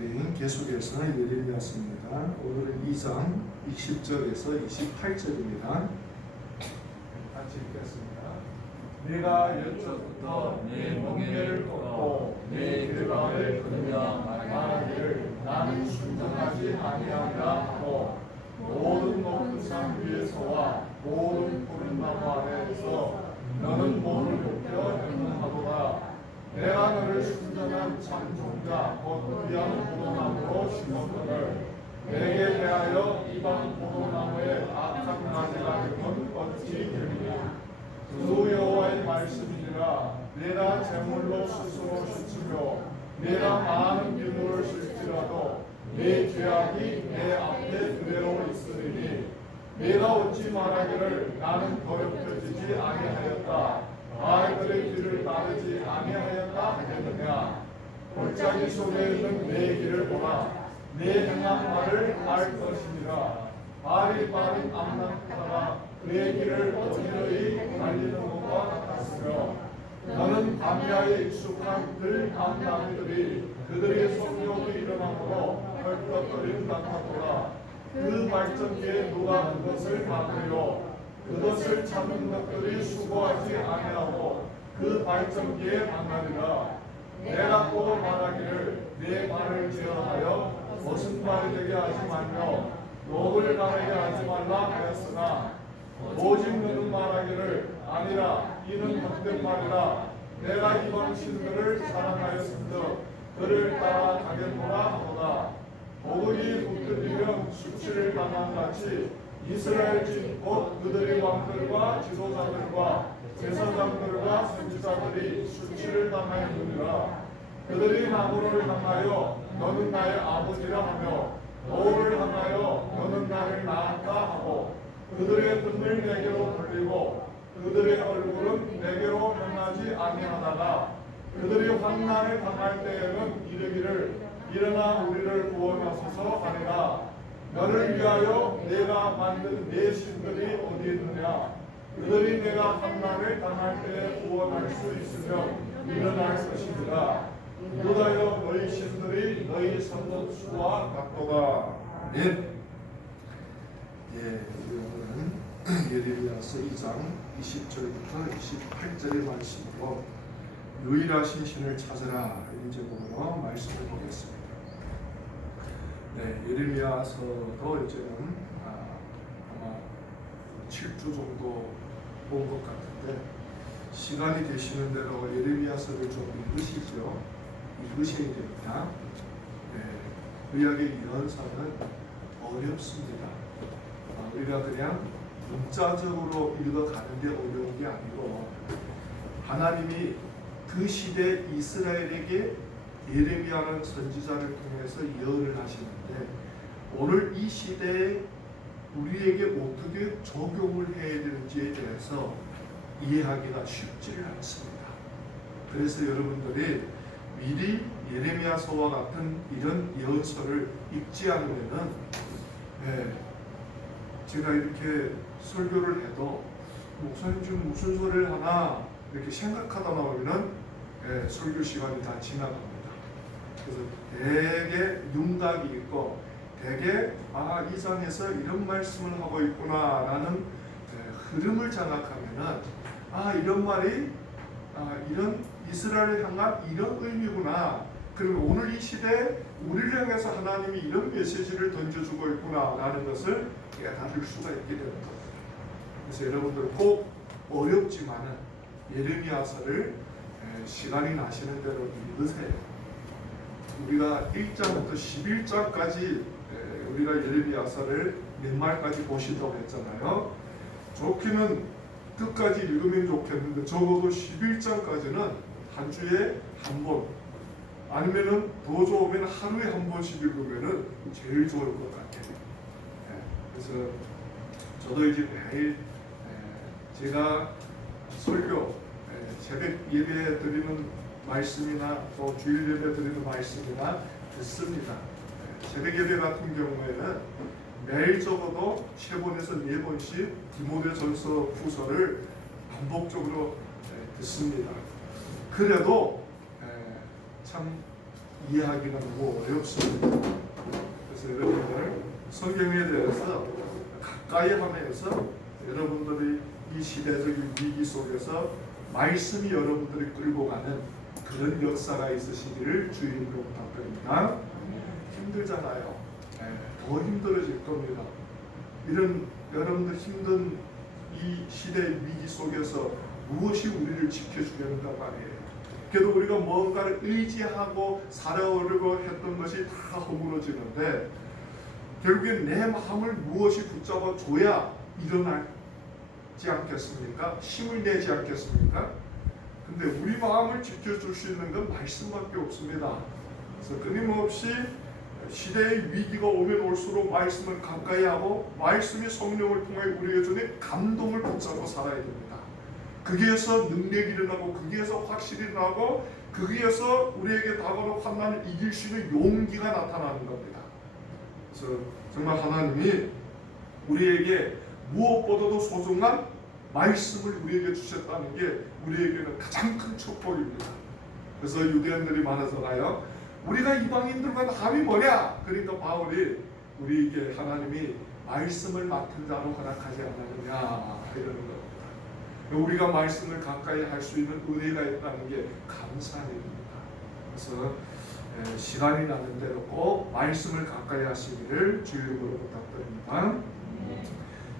우리 계속해서 예레미야서입니다. 오늘은 2장 20절에서 28절입니다. 같이 읽겠습니다. 내가 옛적부터 내 멍에를 꺾고 내 결박을 끊으며 말하기를 나는 순종하지 아니하리라 하고 모든 높은 산 위에서와 모든 푸른 나무 아래에서 너는 몸을 높여 영롱하도다. 내가 너를 순전한 참 종자 곧 귀한 포도나무로 심었거늘 내게 대하여 이방 포도나무에 악한 가지가 되면 어찌 되느냐. 주 여호와의 말씀이니라. 내가 제물로 스스로 씻으며 내가 많은 기물을 쓸지라도 내 죄악이 내 앞에 그대로 있으리니 내가 어찌 말하기를 나는 더럽혀지지 아니하였다. 바알들의 길을 따르지 아니하였다 하겠느냐. 골짜기 속에 있는 내 길을 보라. 내 행한 말을 알 것이니라. 바알이 빠른 암낙타가 그의 길을 어지러이 달리는 것과 같았으며 너는 담야에 익숙한 들 암나무들이 그들의 성욕이 일어나므로 헐떡거리는 같았도다. 그 발전기에 누가 그것을 막으려 그것을 찾는 것들이 수고하지 아니하고 그 발전기에 만나리라. 내가 또 말하기를 내 말을 제어하여 무슨 말이 되게 하지 말며 욕을 말하게 하지 말라 하였으나 오직 너는 말하기를 아니라 이는 헛된 말이라. 내가 이방 신들을 사랑하였음도 그를 따라가겠노라 하도다. 도둑이 붙들리면 수치를 당한 같이 이스라엘 집 곧 그들의 왕들과 지도자들과 제사장들과 선지자들이 수치를 당하였느니라. 그들이 나무를 향하여 너는 나의 아버지라 하며 노를 향하여 너는 나를 낳았다 하고 그들의 등을 내게로 돌리고 그들의 얼굴은 내게로 향하지 아니하다가 그들이 환난을 당할 때에는 이르기를 일어나 우리를 구원하소서 하리라. 너를 위하여 내가 만든 내 신들이 어디 있느냐. 그들이 내가 환난을 당할 때에 구원할 수 있으면 일어날 것이니라. 유다여 너희 신들이 너희 선덕수와 같도다. 아멘. 예, 오늘은 예레미야서 2장 20절부터 28절의 말씀으로 유일하신 신을 찾으라 이 제목으로 말씀을 보겠습니다. 네, 예레미야서도 이제는 아마 7주 정도 본 것 같은데 시간이 되시는 대로 예레미야서를 좀 읽으시죠. 읽으셔야 됩니다. 네, 구약의 예언서는 어렵습니다. 우리가 그냥 문자적으로 읽어가는 게 어려운 게 아니고 하나님이 그 시대 이스라엘에게 예레미야라는 선지자를 통해서 예언을 하시는데 오늘 이 시대에 우리에게 어떻게 적용을 해야 되는지에 대해서 이해하기가 쉽지를 않습니다. 그래서 여러분들이 미리 예레미야서와 같은 이런 예언서를 읽지 않으면은 제가 이렇게 설교를 해도 목사님 지금 무슨 소리를 하나 이렇게 생각하다 나오면은 설교 시간이 다 지나갑니다. 그래서 되게 윤곽이 있고 되게 이 장에서 이런 말씀을 하고 있구나라는 흐름을 장악하면은 이런 말이 이런 이스라엘을 향한 이런 의미구나. 그리고 오늘 이 시대에 우리를 향해서 하나님이 이런 메시지를 던져주고 있구나라는 것을 깨달을 수가 있게 되는 거예요. 그래서 여러분들 꼭 어렵지만은 예레미야서를 시간이 나시는 대로 읽으세요. 우리가 1장부터 11장까지 우리가 예레미야서를 몇 말까지 보신다고 했잖아요. 좋기는 끝까지 읽으면 좋겠는데 적어도 11장까지는 한 주에 한 번 아니면은 더 좋으면 하루에 한 번씩 읽으면은 제일 좋을 것 같아요. 그래서 저도 이제 매일 제가 설교 새벽 예배 드리는 말씀이나 또 주일 예배 드리는 말씀이나 듣습니다. 새벽 예배 같은 경우에는 매일 적어도 3번에서 4번씩 디모데전서 후서를 반복적으로 듣습니다. 그래도 참 이해하기는 너무 어렵습니다. 그래서 여러분들 성경에 대해서 가까이 하면서 여러분들이 이 시대적인 위기 속에서 말씀이 여러분들이 끌고 가는 그런 역사가 있으시기를 주의 이름으로 부탁드립니다. 힘들잖아요. 더 힘들어질 겁니다. 이런 여러분들 힘든 이 시대의 위기 속에서 무엇이 우리를 지켜주려는가 말이에요. 그래도 우리가 뭔가를 의지하고 살아오려고 했던 것이 다 허물어지는데 결국엔 내 마음을 무엇이 붙잡아 줘야 일어나지 않겠습니까? 힘을 내지 않겠습니까? 근데 우리 마음을 지켜줄 수 있는 건 말씀밖에 없습니다. 그래서 끊임없이 시대의 위기가 오면 올수록 말씀을 가까이 하고 말씀이 성령을 통해 우리에게 주는 감동을 붙잡고 살아야 됩니다. 거기에서 능력이 일어나고 거기에서 확실히 일어나고 거기에서 우리에게 다가오는 환난을 이길 수 있는 용기가 나타나는 겁니다. 그래서 정말 하나님이 우리에게 무엇보다도 소중한 말씀을 우리에게 주셨다는 게 우리에게는 가장 큰 축복입니다. 그래서 유대인들이 말하잖아요. 우리가 이방인들과 합이 뭐냐? 그러니까 바울이 우리에게 하나님이 말씀을 맡은 자로 허락하지 않았느냐 이러는 겁니다. 우리가 말씀을 가까이 할 수 있는 은혜가 있다는 게 감사한 일입니다. 그래서 시간이 나는 대로 꼭 말씀을 가까이 하시기를 주의 이름으로 부탁드립니다.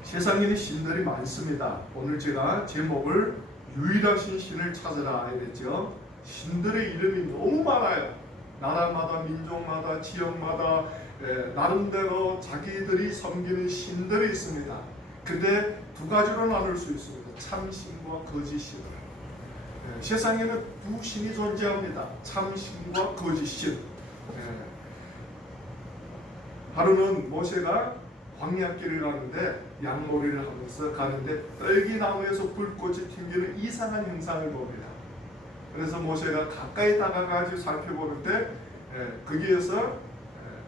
세상에는 신들이 많습니다. 오늘 제가 제목을 유일하신 신을 찾으라 이랬죠. 신들의 이름이 너무 많아요. 나라마다 민족마다 지역마다 나름대로 자기들이 섬기는 신들이 있습니다. 근데 두 가지로 나눌 수 있습니다. 참신과 거짓신. 세상에는 두 신이 존재합니다. 참신과 거짓신. 하루는 모세가 광야길을 가는데 양모리를 하면서 가는데 떨기나무에서 불꽃이 튕기는 이상한 형상을 봅니다. 그래서 모세가 가까이 다가가서 살펴보는데 거기에서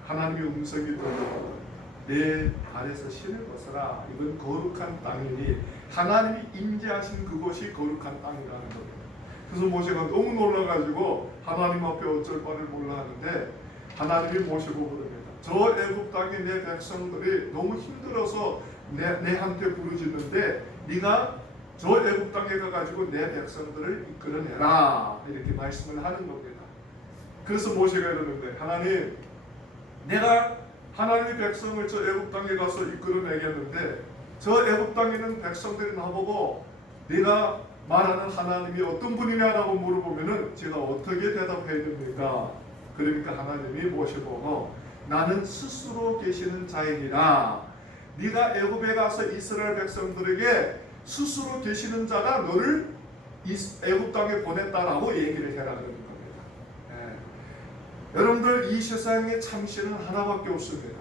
하나님의 음성이 들려오고 내 발에서 신을 벗어라. 이건 거룩한 땅이니 하나님이 임재하신 그곳이 거룩한 땅이라는 겁니다. 그래서 모세가 너무 놀라가지고 하나님 앞에 어쩔 바를 몰라 하는데 하나님이 모세 보고 그럽니다. 저 애굽 땅에 내 백성들이 너무 힘들어서 내한테 부르짖는데 네가 저 애굽 땅에 가가지고 내 백성들을 이끌어내라 이렇게 말씀을 하는 겁니다. 그래서 모세가 이러는데 하나님 내가 하나님의 백성을 저 애굽 땅에 가서 이끌어내겠는데 저 애굽 땅에 있는 백성들이 나보고 네가 말하는 하나님이 어떤 분이냐라고 물어보면은 제가 어떻게 대답해야 됩니까? 그러니까 하나님이 모세보고 나는 스스로 계시는 자이니라. 네가 애굽에 가서 이스라엘 백성들에게 스스로 계시는 자가 너를 애굽 땅에 보냈다라고 얘기를 해라 그러는 겁니다. 여러분들 이 세상에 참신은 하나밖에 없습니다.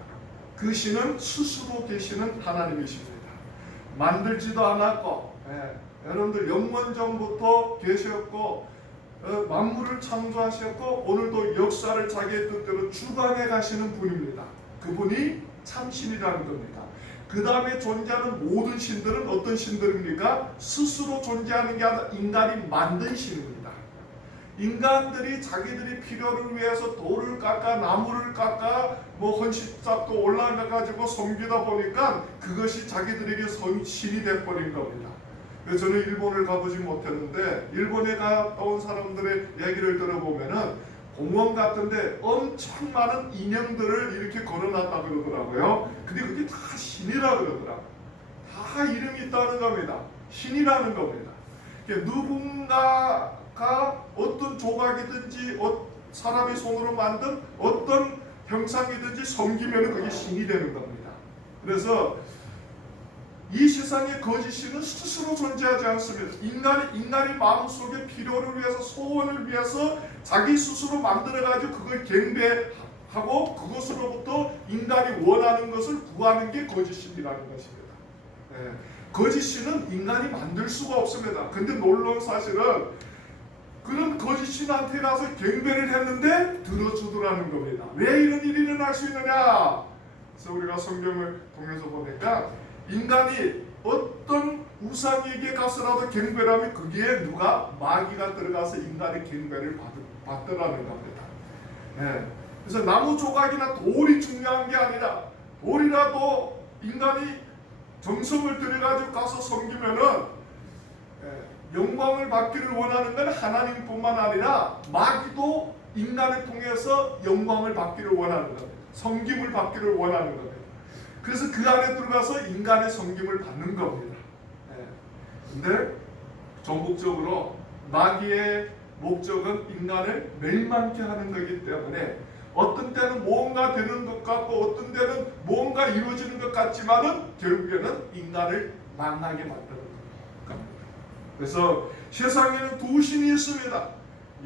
그 신은 스스로 계시는 하나님이십니다. 만들지도 않았고 여러분들 영원전부터 계셨고 만물을 창조하셨고 오늘도 역사를 자기의 뜻대로 주관해 가시는 분입니다. 그분이 참신이라는 겁니다. 그 다음에 존재하는 모든 신들은 어떤 신들입니까? 스스로 존재하는 게 아니라 인간이 만든 신입니다. 인간들이 자기들이 필요를 위해서 돌을 깎아 나무를 깎아 헌신잡도 올라가가지고 섬기다 보니까 그것이 자기들에게 신이 돼버린 겁니다. 그래서 저는 일본을 가보지 못했는데 일본에 갔다 온 사람들의 얘기를 들어보면은 공원 같은데 엄청 많은 인형들을 이렇게 걸어놨다 그러더라고요. 근데 그게 다 신이라 그러더라고요. 다 이름이 있다는 겁니다. 신이라는 겁니다. 누군가가 어떤 조각이든지 사람의 손으로 만든 어떤 형상이든지 섬기면 그게 신이 되는 겁니다. 그래서 이 세상의 거짓신은 스스로 존재하지 않습니다. 인간이 마음속에 필요를 위해서 소원을 위해서 자기 스스로 만들어가지고 그걸 경배하고 그것으로부터 인간이 원하는 것을 구하는 게 거짓신이라는 것입니다. 거짓신은 인간이 만들 수가 없습니다. 근데 놀라운 사실은 그런 거짓신한테 가서 경배를 했는데 들어주더라는 겁니다. 왜 이런 일이 일어날 수 있느냐? 그래서 우리가 성경을 통해서 보니까 인간이 어떤 우상에게 가서라도 경배를 하면 거기에 누가 마귀가 들어가서 인간의 경배를 받더라는 겁니다. 예. 그래서 나무 조각이나 돌이 중요한 게 아니라 돌이라도 인간이 정성을 들여가지고 가서 섬기면은 영광을 받기를 원하는 건 하나님뿐만 아니라 마귀도 인간을 통해서 영광을 받기를 원하는 겁니다. 섬김을 받기를 원하는 겁니다. 그래서 그 안에 들어가서 인간의 섬김을 받는 겁니다. 근데 전국적으로 마귀의 목적은 인간을 멸망케 하는 거기 때문에 어떤 때는 뭔가 되는 것 같고 어떤 때는 뭔가 이루어지는 것 같지만은 결국에는 인간을 망하게 만드는 겁니다. 그래서 세상에는 두 신이 있습니다.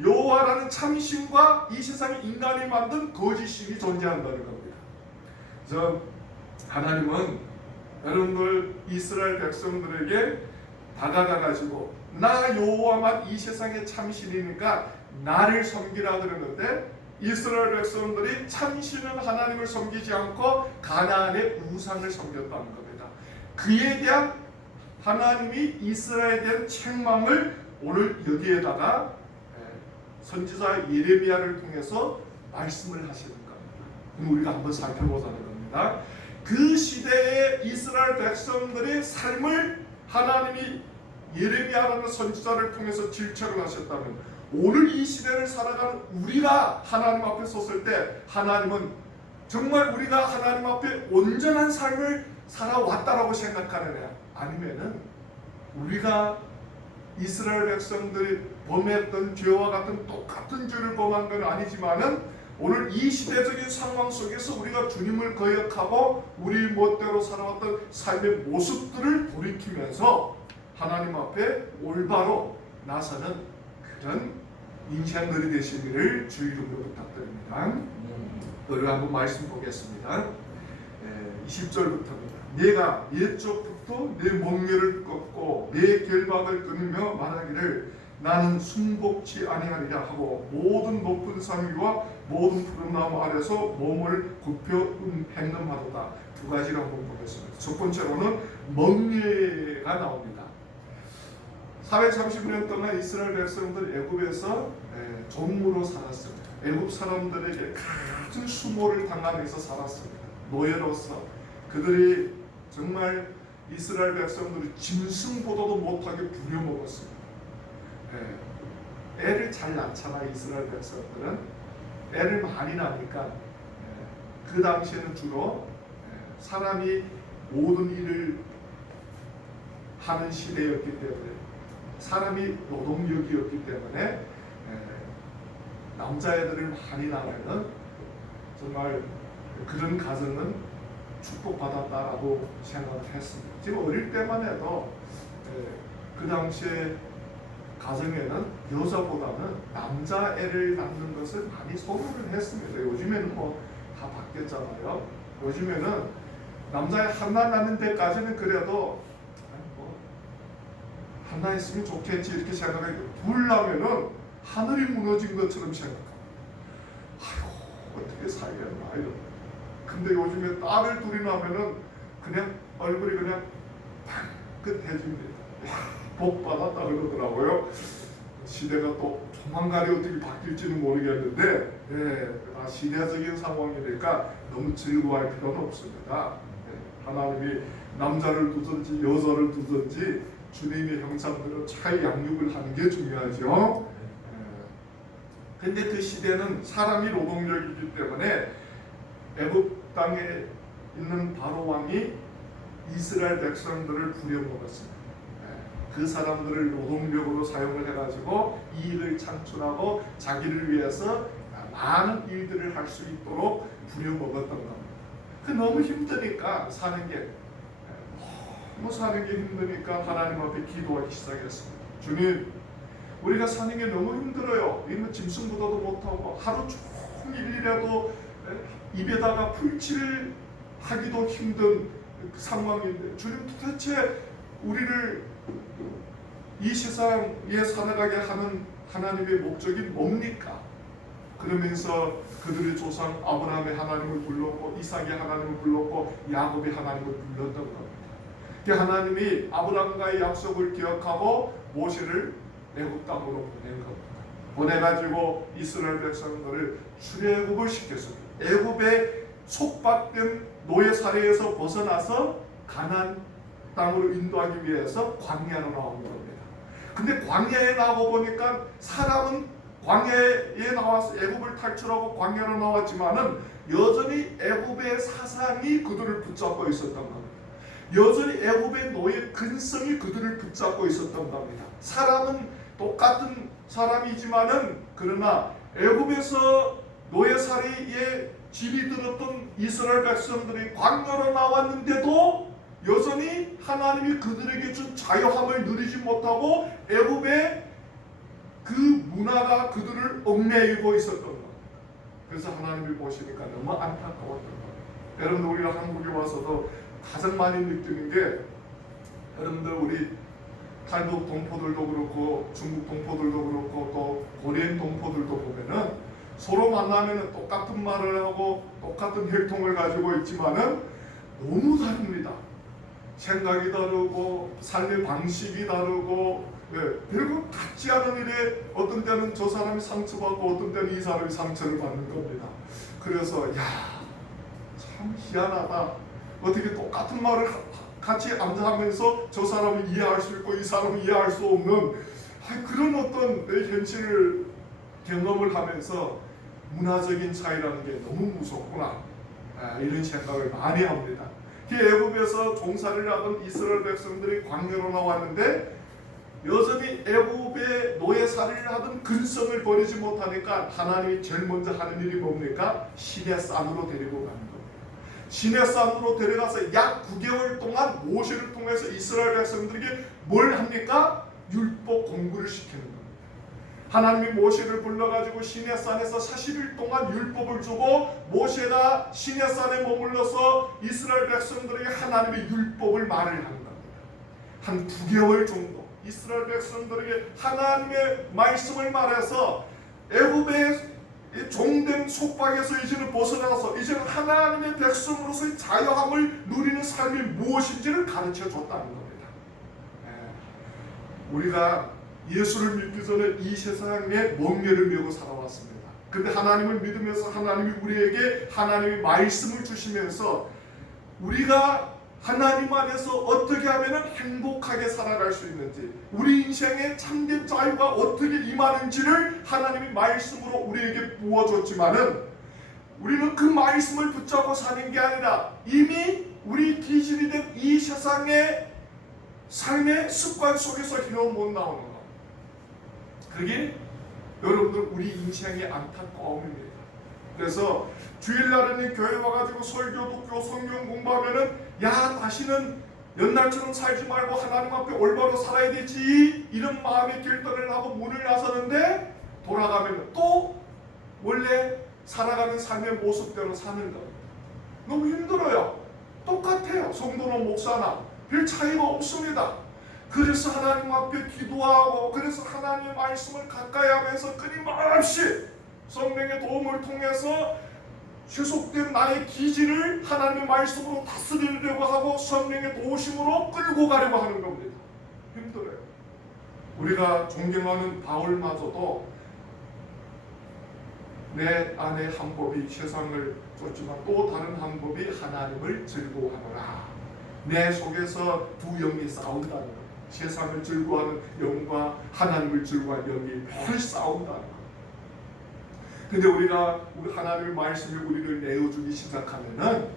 여호와라는 참신과 이 세상에 인간이 만든 거짓신이 존재한다는 겁니다. 그래서 하나님은 여러분들 이스라엘 백성들에게 다가가가지고 나 여호와만 이 세상의 참신이니까 나를 섬기라 그러는데 이스라엘 백성들이 참신은 하나님을 섬기지 않고 가나안의 우상을 섬겼다는 겁니다. 그에 대한 하나님이 이스라엘에 대한 책망을 오늘 여기에다가 선지자 예레미야를 통해서 말씀을 하시는 겁니다. 우리가 한번 살펴보자는 겁니다. 그 시대의 이스라엘 백성들의 삶을 하나님이 예레미야라는 선지자를 통해서 질책을 하셨다면 오늘 이 시대를 살아가는 우리가 하나님 앞에 섰을 때 하나님은 정말 우리가 하나님 앞에 온전한 삶을 살아왔다라고 생각하느냐 아니면은 우리가 이스라엘 백성들이 범했던 죄와 같은 똑같은 죄를 범한 건 아니지만은 오늘 이 시대적인 상황 속에서 우리가 주님을 거역하고 우리 멋대로 살아왔던 삶의 모습들을 돌이키면서 하나님 앞에 올바로 나서는 그런 인생들이 되시기를 주 이름으로 부탁드립니다. 우리가 한번 말씀 보겠습니다. 20절부터입니다. 내가 옛적부터 내 멍에를 꺾고 내 결박을 끊으며 말하기를 나는 순복치 아니하리라 하고 모든 높은 산 위와 모든 푸른 나무 아래서 몸을 굽혀 행름하도다. 두 가지를 한번 보겠습니다. 첫 번째로는 멍에가 나옵니다. 430년 동안 이스라엘 백성들 애굽에서 종으로 살았습니다. 애굽 사람들에게 같은 수모를 당하면서 살았습니다. 노예로서 그들이 정말 이스라엘 백성들이 짐승보다도 못하게 부려먹었습니다. 애를 잘 낳잖아. 이스라엘 백성들은 애를 많이 낳으니까 그 당시에는 주로 사람이 모든 일을 하는 시대였기 때문에 사람이 노동력이었기 때문에 남자애들을 많이 낳으면 정말 그런 가정은 축복받았다라고 생각을 했습니다. 지금 어릴 때만 해도 그 당시에 가정에는 여자보다는 남자애를 낳는 것을 많이 선호를 했습니다. 요즘에는 뭐 다 바뀌었잖아요. 요즘에는 남자애 하나 낳는 데까지는 그래도 하나 있으면 좋겠지 이렇게 생각하는데 둘 낳으면은 하늘이 무너진 것처럼 생각합니다. 아이고 어떻게 살겠나 이런. 근데 요즘에 딸을 둘이 낳으면은 그냥 얼굴이 그냥 방긋해집니다. 복 받았다 그러더라고요. 시대가 또 조만간에 어떻게 바뀔지는 모르겠는데 다 시대적인 상황이니까 너무 즐거워할 필요는 없습니다. 하나님이 남자를 두든지 여자를 두든지 주님의 형상대로 잘 양육을 하는 게 중요하죠. 근데 그 시대는 사람이 노동력이기 때문에 애굽 땅에 있는 바로 왕이 이스라엘 백성들을 부려먹었습니다. 그 사람들을 노동력으로 사용을 해가지고 이익을 창출하고 자기를 위해서 많은 일들을 할 수 있도록 부려먹었던 겁니다. 그 너무 힘드니까 사는 게 힘드니까 하나님 앞에 기도하기 시작했습니다. 주님, 우리가 사는 게 너무 힘들어요. 이는 짐승보다도 못하고 하루 종일이라도 입에다가 풀칠을 하기도 힘든 상황인데 주님 도대체 우리를 이 세상에 살아가게 하는 하나님의 목적이 뭡니까? 그러면서 그들의 조상 아브라함의 하나님을 불렀고 이삭의 하나님을 불렀고 야곱의 하나님을 불렀던 겁니다. 하나님이 아브라함과의 약속을 기억하고 모세를 애굽 땅으로 보낸 겁니다. 보내가지고 이스라엘 백성들을 출애굽을 시켰습니다. 애굽의 속박된 노예살이에서 벗어나서 가나안 땅으로 인도하기 위해서 광야로 나온 겁니다. 근데 광야에 나오고 보니까 사람은 광야에 나와서 애굽을 탈출하고 광야로 나왔지만은 여전히 애굽의 사상이 그들을 붙잡고 있었던 겁니다. 여전히 애굽의 노예 근성이 그들을 붙잡고 있었던 겁니다. 사람은 똑같은 사람이지만은 그러나 애굽에서 노예살이에 질이 들었던 이스라엘 백성들이 광야로 나왔는데도 여전히 하나님이 그들에게 준 자유함을 누리지 못하고 애굽의 그 문화가 그들을 얽매이고 있었던 겁니다. 그래서 하나님이 보시니까 너무 안타까웠던 거예요. 여러분들 우리가 한국에 와서도 가장 많이 느끼는 게, 여러분들 우리 탈북 동포들도 그렇고 중국 동포들도 그렇고 또 고려인 동포들도 보면은 서로 만나면은 똑같은 말을 하고 똑같은 혈통을 가지고 있지만은 너무 다릅니다. 생각이 다르고 삶의 방식이 다르고, 결국 같지 않은 일에 어떤 때는 저 사람이 상처받고 어떤 때는 이 사람이 상처를 받는 겁니다. 그래서 참 희한하다. 어떻게 똑같은 말을 같이 앉아하면서 저 사람을 이해할 수 있고 이 사람을 이해할 수 없는 그런 어떤 내 현실을 경험을 하면서 문화적인 차이라는 게 너무 무섭구나, 이런 생각을 많이 합니다. 애굽에서 종살이를 하던 이스라엘 백성들이 광야로 나왔는데 여전히 애굽의 노예살이를 하던 근성을 버리지 못하니까 하나님이 제일 먼저 하는 일이 뭡니까? 시내산으로 데리고 가는 겁니다. 시내산으로 데려가서 약 9개월 동안 모세를 통해서 이스라엘 백성들에게 뭘 합니까? 율법 공부를 시키는 겁니다. 하나님이 모세를 불러가지고 시내산에서 40일 동안 율법을 주고 모세가 시내산에 머물러서 이스라엘 백성들에게 하나님의 율법을 말을 하는 겁니다. 한 9개월 정도 이스라엘 백성들에게 하나님의 말씀을 말해서 애굽의 종된 속박에서 이제는 벗어나서 이제는 하나님의 백성으로서의 자유함을 누리는 삶이 무엇인지를 가르쳐 줬다는 겁니다. 우리가 예수를 믿기 전에 이 세상에 멍에를 메고 살아왔습니다. 근데 하나님을 믿으면서 하나님이 우리에게 하나님의 말씀을 주시면서 우리가 하나님 안에서 어떻게 하면 행복하게 살아갈 수 있는지, 우리 인생의 참된 자유가 어떻게 임하는지를 하나님의 말씀으로 우리에게 부어줬지만은 우리는 그 말씀을 붙잡고 사는 게 아니라 이미 우리 기질이 된 이 세상의 삶의 습관 속에서 헤어 못 나오는 것. 그게 여러분들 우리 인생의 안타까움입니다. 그래서 주일날에는 교회 와가지고 설교 듣고 성경 공부하면은 다시는 옛날처럼 살지 말고 하나님 앞에 올바로 살아야 되지, 이런 마음의 결단을 하고 문을 나서는데 돌아가면 또 원래 살아가는 삶의 모습대로 사는 겁니다. 너무 힘들어요. 똑같아요. 성도나 목사나 별 차이가 없습니다. 그래서 하나님 앞에 기도하고, 그래서 하나님의 말씀을 가까이 하면서 끊임없이 성령의 도움을 통해서 지속된 나의 기질을 하나님의 말씀으로 다스리려고 하고 성령의 도우심으로 끌고 가려고 하는 겁니다. 힘들어요. 우리가 존경하는 바울마저도 내 안에 한 법이 세상을 쫓지만 또 다른 한 법이 하나님을 즐거워하노라. 내 속에서 두 영이 싸운다는 것. 세상을 즐거워하는 영과 하나님을 즐거워하는 영이 매일 싸운다는 것. 근데 우리가 하나님의 말씀이 우리를 내어주기 시작하면은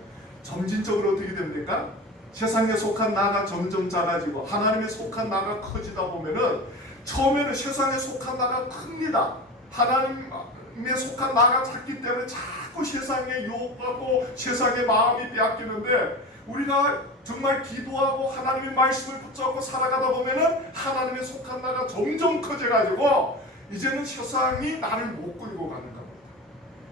점진적으로 어떻게 됩니까? 세상에 속한 나가 점점 작아지고 하나님에 속한 나가 커지다 보면은 처음에는 세상에 속한 나가 큽니다. 하나님에 속한 나가 작기 때문에 자꾸 세상에 유혹받고 세상의 마음이 빼앗기는데, 우리가 정말 기도하고 하나님의 말씀을 붙잡고 살아가다 보면은 하나님에 속한 나가 점점 커져가지고 이제는 세상이 나를 못 끌고 가는 겁니다.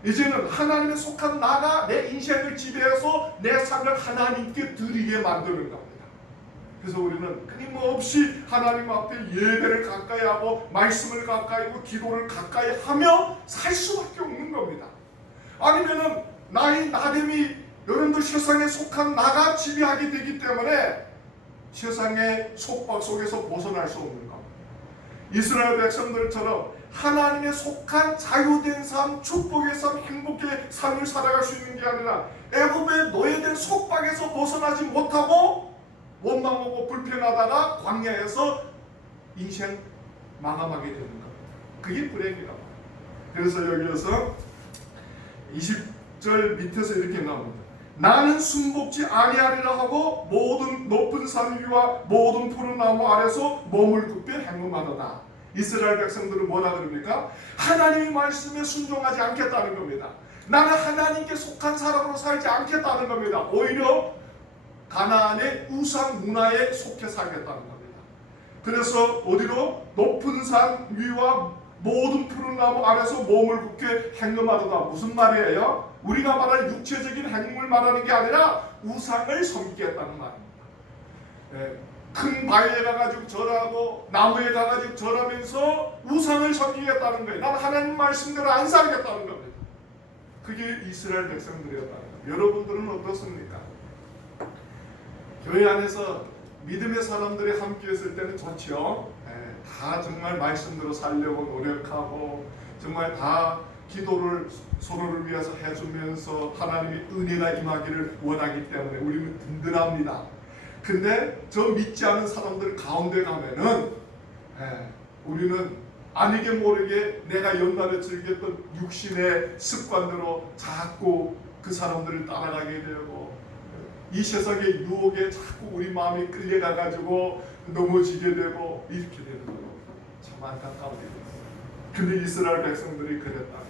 이제는 하나님에 속한 나가 내 인생을 지배해서 내 삶을 하나님께 드리게 만드는 겁니다. 그래서 우리는 끊임없이 하나님 앞에 예배를 가까이 하고 말씀을 가까이 하고 기도를 가까이 하며 살 수밖에 없는 겁니다. 아니면은 나의 나됨이 여러분들 세상에 속한 나가 지배하게 되기 때문에 세상의 속박 속에서 벗어날 수 없는 겁니다. 이스라엘 백성들처럼 하나님의 속한 자유된 삶, 축복의 삶, 행복의 삶을 살아갈 수 있는 게 아니라 애굽의 노예된 속박에서 벗어나지 못하고 원망하고 불평하다가 광야에서 인생 마감하게 되는 겁니다. 그게 불행이라고. 그래서 여기에서 20절 밑에서 이렇게 나옵니다. 나는 숨복지 아니하리라 하고 모든 높은 산 위와 모든 푸른 나무 아래서 몸을 굽혀 행음하노라. 이스라엘 백성들은 뭐라 그럽니까? 하나님의 말씀에 순종하지 않겠다는 겁니다. 나는 하나님께 속한 사람으로 살지 않겠다는 겁니다. 오히려 가나안의 우상 문화에 속해 살겠다는 겁니다. 그래서 어디로? 높은 산 위와 모든 푸른 나무 아래서 몸을 굽혀 행음하도다. 무슨 말이에요? 우리가 말하는 육체적인 행음을 말하는 게 아니라 우상을 섬기겠다는 말입니다. 큰 바위에 가가지고 절하고 나무에 가가지고 절하면서 우상을 섬기겠다는 거예요. 나는 하나님 말씀대로 안 살겠다는 겁니다. 그게 이스라엘 백성들이었다는 거예요. 여러분들은 어떻습니까? 교회 안에서 믿음의 사람들이 함께 있을 때는 좋죠. 다 정말 말씀대로 살려고 노력하고 정말 다 기도를 서로를 위해서 해주면서 하나님의 은혜가 임하기를 원하기 때문에 우리는 든든합니다. 근데 저 믿지 않은 사람들 가운데 가면은 우리는 아니게 모르게 내가 옛날에 즐겼던 육신의 습관대로 자꾸 그 사람들을 따라가게 되고 이 세상의 유혹에 자꾸 우리 마음이 끌려가가지고 넘어지게 되고 이렇게 되는 거예요. 참 안타까운 일입니다. 근데 이스라엘 백성들이 그랬다는 거예요.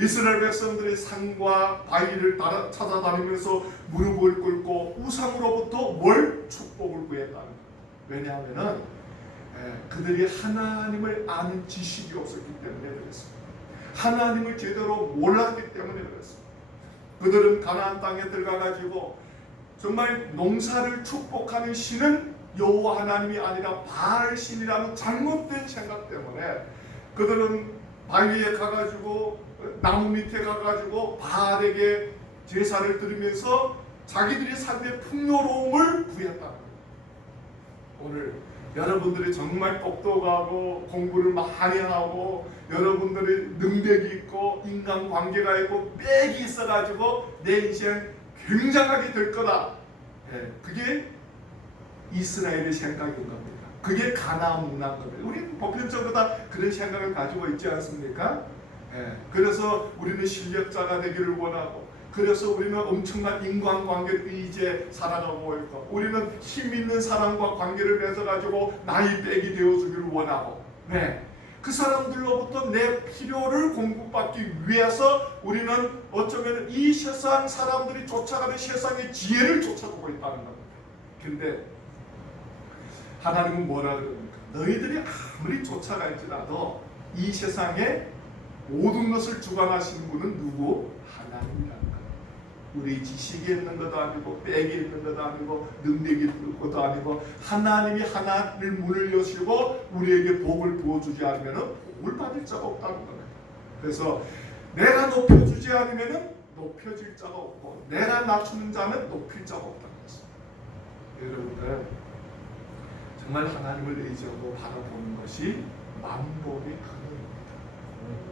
이스라엘 백성들이 산과 바위를 찾아다니면서 무릎을 꿇고 우상으로부터 뭘? 축복을 구했다는 거예요. 왜냐하면 그들이 하나님을 아는 지식이 없었기 때문에 그랬습니다. 하나님을 제대로 몰랐기 때문에 그랬습니다. 그들은 가나안 땅에 들어가가지고 정말 농사를 축복하는 신은 여호와 하나님이 아니라 바알 신이라는 잘못된 생각 때문에 그들은 바위에 가가지고 나무 밑에 가가지고 바알에게 제사를 드리면서 자기들이 삶의 풍요로움을 구했다는 거예요. 오늘 여러분들이 정말 똑똑하고 공부를 많이 하고 여러분들이 능력이 있고 인간관계가 있고 빽이 있어가지고 내 인생 굉장하게 될 거다. 그게 이스라엘의 생각인 겁니다. 그게 가나안 문화인 겁니다. 우리는 보편적으로 다 그런 생각을 가지고 있지 않습니까? 그래서 우리는 실력자가 되기를 원하고 그래서 우리는 엄청난 인간관계를 이제 살아가고 있고 우리는 힘 있는 사람과 관계를 맺어가지고 나이 빼기 되어주기를 원하고 그 사람들로부터 내 필요를 공급받기 위해서 우리는 어쩌면 이 세상 사람들이 쫓아가는 세상의 지혜를 쫓아가고 있다는 겁니다. 근데 하나님은 뭐라 그럽니까? 너희들이 아무리 쫓아갈지라도 이 세상에 모든 것을 주관하시는 분은 누구? 하나님이라는 거예요. 우리 지식이 있는 것도 아니고 빽이 있는 것도 아니고 능력이 있는 것도 아니고 하나님이 하나를 문을 여시고 우리에게 복을 부어주지 않으면 복을 받을 자가 없다는 거예요. 그래서 내가 높여주지 않으면 높여질 자가 없고 내가 낮추는 자는 높일 자가 없다는 것입니다. 여러분들 정말 하나님을 의지하고 바라보는 것이 만복의 근원입니다.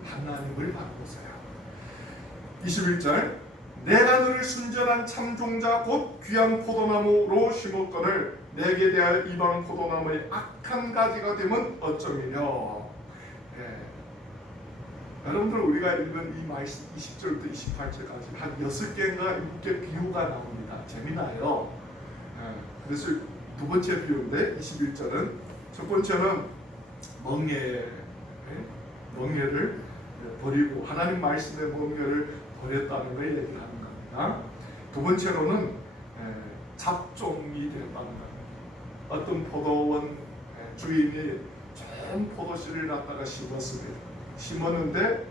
하나님을 바라보세요. 21절 내가 너를 순전한 참종자 곧 귀한 포도나무로 심었거늘 내게 대하여 이방 포도나무의 악한 가지가 되면 어쩌미뇨. 여러분들 우리가 읽은 이 말씀 20절부터 28절까지 한 6개인가 7개 비유가 나옵니다. 재미나요. 그래서 두 번째 비유인데 21절은 첫 번째는 멍에를 버리고 하나님 말씀의 멍에를 버렸다는 걸 얘기하는 겁니다. 두 번째로는 잡종이 되었다는 겁니다. 어떤 포도원 주인이 좋은 포도씨를 갖다가 심었는데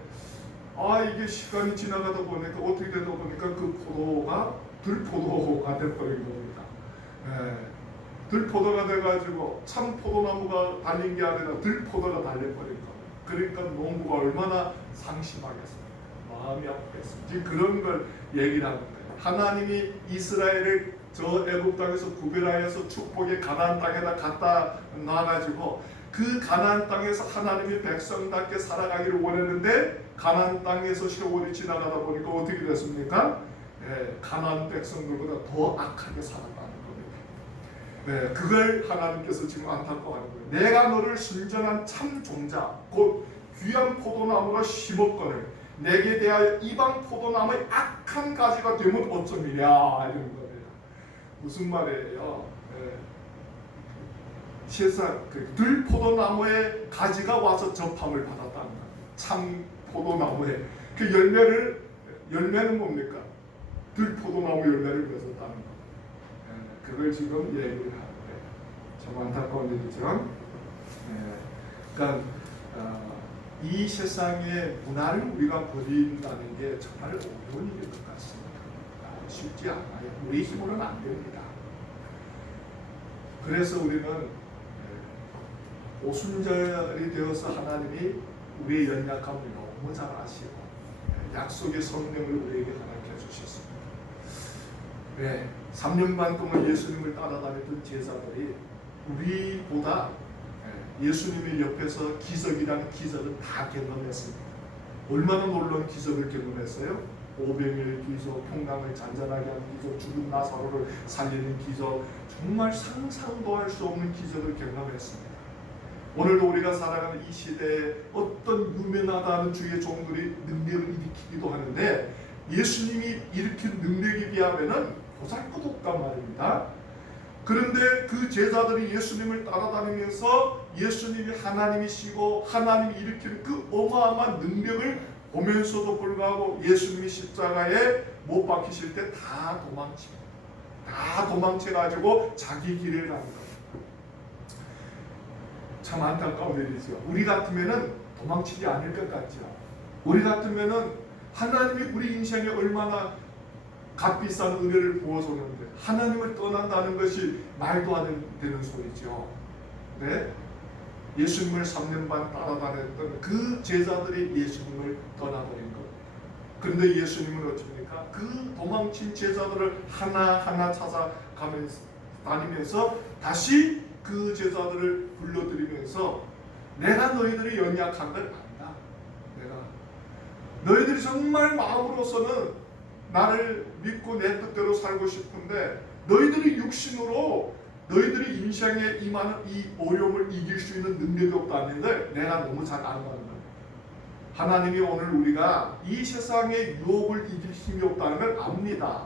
이게 시간이 지나가다 보니까 어떻게 되다 보니까 그 포도가 들포도가 돼버린 겁니다. 들포도가 돼가지고 참 포도나무가 달린 게 아니라 들포도가 달려버린 겁니다. 그러니까 농부가 얼마나 상심하겠어요. 마음이 아프겠어요. 지금 그런 걸 얘기를 하는 거예요. 하나님이 이스라엘을 저 애굽 땅에서 구별하여서 축복의 가나안 땅에다 갖다 놔가지고 그 가나안 땅에서 하나님의 백성답게 살아가기를 원했는데 가나안 땅에서 세월이 지나가다 보니까 어떻게 됐습니까? 가나안 백성들보다 더 악하게 살아가는 겁니다. 그걸 하나님께서 지금 안타까워하는 거예요. 내가 너를 순전한 참 종자 곧 귀한 포도나무가 심었거늘 내게 대하여 이방 포도나무의 악한 가지가 되면 어쩌느냐 이런 겁니다. 무슨 말이에요? 세상 들 포도나무의 가지가 와서 접함을 받았다는 거예요. 참 포도나무에 그 열매는 뭡니까? 들 포도나무 열매를 맺었다는 거예요. 그걸 지금 얘기를 하는데 참 안타까운 일이죠. 그러니까 이 세상의 문화를 우리가 버린다는 게 정말 어려운 일일 것 같습니다. 쉽지 않아요. 우리 힘으로는 안 됩니다. 그래서 우리는 오순절이 되어서 하나님이 우리의 연약함을 너무 잘 아시고 약속의 성령을 우리에게 허락해 주셨습니다. 3년 반 동안 예수님을 따라다녔던 제자들이 우리보다 예수님의 옆에서 기적이라는 기적을 다 경험했습니다. 얼마나 놀라운 기적을 경험했어요? 오병이의 기적, 평강을 잔잔하게 하는 기적, 죽은 나사로를 살리는 기적, 정말 상상도 할 수 없는 기적을 경험했습니다. 오늘도 우리가 살아가는 이 시대에 어떤 유명하다는 주의 종들이 능력을 일으키기도 하는데 예수님이 일으킨 능력에 비하면 보잘것없단 말입니다. 그런데 그 제자들이 예수님을 따라다니면서 예수님이 하나님이시고 하나님이 일으키는 그 어마어마한 능력을 보면서도 불구하고 예수님이 십자가에 못 박히실 때 다 도망칩니다. 다 도망쳐가지고 자기 길을 가는 겁니다. 참 안타까운 일이죠. 우리 같으면은 도망치지 않을 것 같죠. 우리 같으면은 하나님이 우리 인생에 얼마나 값비싼 은혜를 부어줬는데 하나님을 떠난다는 것이 말도 안 되는 소리죠. 네? 예수님을 3년 반 따라다녔던 그 제자들이 예수님을 떠나버린 겁니다. 그런데 예수님은 어떻습니까? 그 도망친 제자들을 하나하나 찾아가면서 다니면서 다시 그 제자들을 불러들이면서 내가 너희들이 연약한 걸 안다. 너희들이 정말 마음으로서는 나를 믿고 내 뜻대로 살고 싶은데 너희들이 육신으로 너희들이 인생에 임하는 이 어려움을 이길 수 있는 능력이 없다는 걸 내가 너무 잘 안다는 거예요. 하나님이 오늘 우리가 이 세상의 유혹을 이길 힘이 없다는 걸 압니다.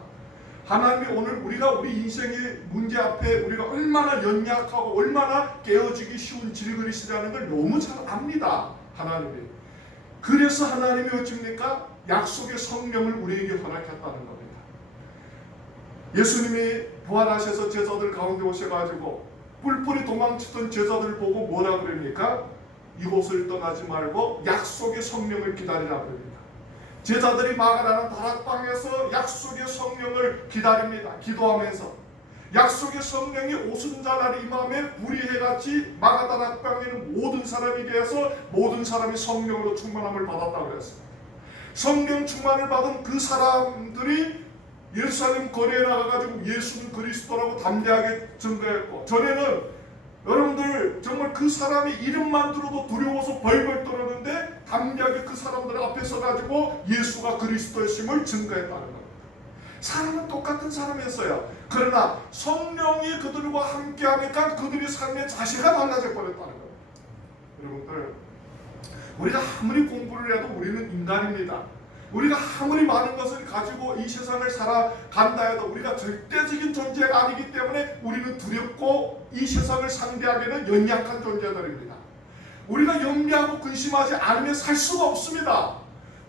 하나님이 오늘 우리가 우리 인생의 문제 앞에 우리가 얼마나 연약하고 얼마나 깨어지기 쉬운 질그릇이라는 걸 너무 잘 압니다. 하나님이. 그래서 하나님이 어찌입니까? 약속의 성령을 우리에게 허락했다는 겁니다. 예수님이 부활하셔서 제자들 가운데 오셔가지고 뿔뿔이 도망치던 제자들 보고 뭐라 그럽니까? 이곳을 떠나지 말고 약속의 성령을 기다리라 그럽니다. 제자들이 마가라는 다락방에서 약속의 성령을 기다립니다. 기도하면서 약속의 성령이 오순절날의 이맘에 불의해같이 마가 다락방에 있는 모든 사람이 대해서 모든 사람이 성령으로 충만함을 받았다고 했습니다. 성령 충만을 받은 그 사람들이 예루살렘 거리에 나가가지고 예수는 그리스도라고 담대하게 증거했고, 전에는 여러분들 정말 그 사람의 이름만 들어도 두려워서 벌벌 떨었는데 담대하게 그 사람들 앞에 서가지고 예수가 그리스도이심을 증거했다는 겁니다. 사람은 똑같은 사람이었어요. 그러나 성령이 그들과 함께하니까 그들의 삶의 자세가 달라져 버렸다는 겁니다. 여러분들, 우리가 아무리 공부를 해도 우리는 인간입니다. 우리가 아무리 많은 것을 가지고 이 세상을 살아간다 해도 우리가 절대적인 존재가 아니기 때문에 우리는 두렵고 이 세상을 상대하기에는 연약한 존재들입니다. 우리가 염려하고 근심하지 않으면 살 수가 없습니다.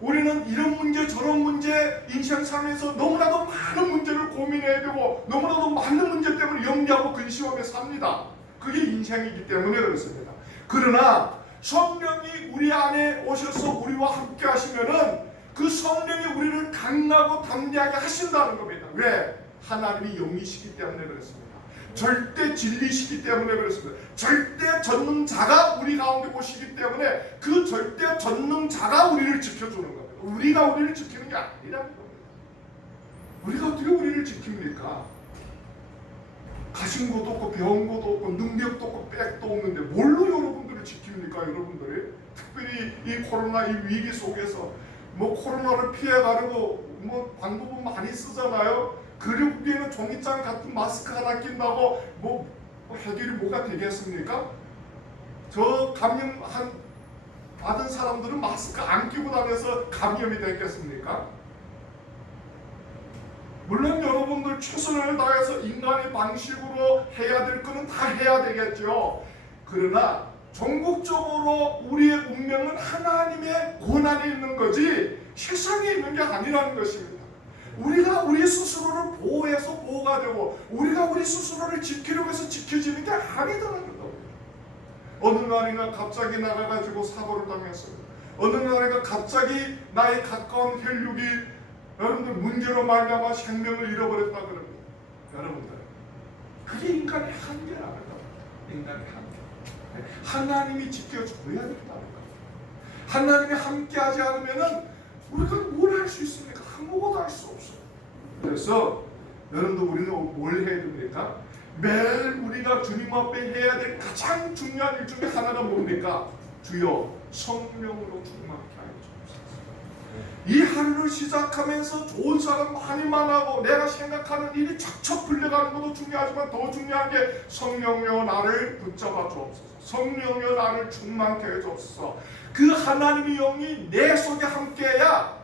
우리는 이런 문제 저런 문제 인생 삶에서 너무나도 많은 문제를 고민해야 되고 너무나도 많은 문제 때문에 염려하고 근심하며 삽니다. 그게 인생이기 때문에 그렇습니다. 그러나 성령이 우리 안에 오셔서 우리와 함께 하시면은 그 성령이 우리를 강하고 담대하게 하신다는 겁니다. 왜? 하나님이 영이시기 때문에 그렇습니다. 절대 진리시기 때문에 그렇습니다. 절대 전능자가 우리 가운데 오시기 때문에 그 절대 전능자가 우리를 지켜주는 겁니다. 우리가 우리를 지키는 게 아니라는 겁니다. 우리가 어떻게 우리를 지킵니까? 가진 것도 없고 배운 것도 없고 능력도 없고 백도 없는데 뭘로 여러분들을 지킵니까? 여러분들이 특별히 이 코로나 이 위기 속에서 뭐 코로나를 피해가려고 뭐 방법은 많이 쓰잖아요. 그리고는 종이장 같은 마스크 하나 낀다고 뭐 해결이 뭐가 되겠습니까? 저 감염한 받은 사람들은 마스크 안 끼고 다녀서 감염이 됐겠습니까? 물론 여러분들 최선을 다해서 인간의 방식으로 해야 될 거는 다 해야 되겠죠. 그러나 전국적으로 우리의 운명은 하나님의 권한에 있는 거지 세상에 있는 게 아니라는 것입니다. 우리가 우리 스스로를 보호해서 보호가 되고 우리가 우리 스스로를 지키려고 해서 지켜지는 게 아니더라는 겁니다. 어느 날인가 갑자기 나가가지고 사고를 당했어요. 어느 날인가 갑자기 나의 가까운 혈육이 여러분들 문제로 말미암아 생명을 잃어버렸다 그럽니다. 여러분들 그게 인간의 한계라는 겁니다. 인간의 한계. 하나님이 지켜줘야 된다는 겁니다. 하나님이 함께하지 않으면은 우리가 뭘 할 수 있습니까? 아무것도 할 수 없어요. 그래서 여러분들 우리는 뭘 해야 됩니까? 매일 우리가 주님 앞에 해야 될 가장 중요한 일 중에 하나가 뭡니까? 주여 성령으로 충만케 하여 주옵소서. 이 하루를 시작하면서 좋은 사람 많이 만나고 내가 생각하는 일이 척척 풀려가는 것도 중요하지만 더 중요한 게 성령여 나를 붙잡아 주옵소서. 성령여 나를 충만케 해 주옵소서. 그 하나님의 영이 내 속에 함께해야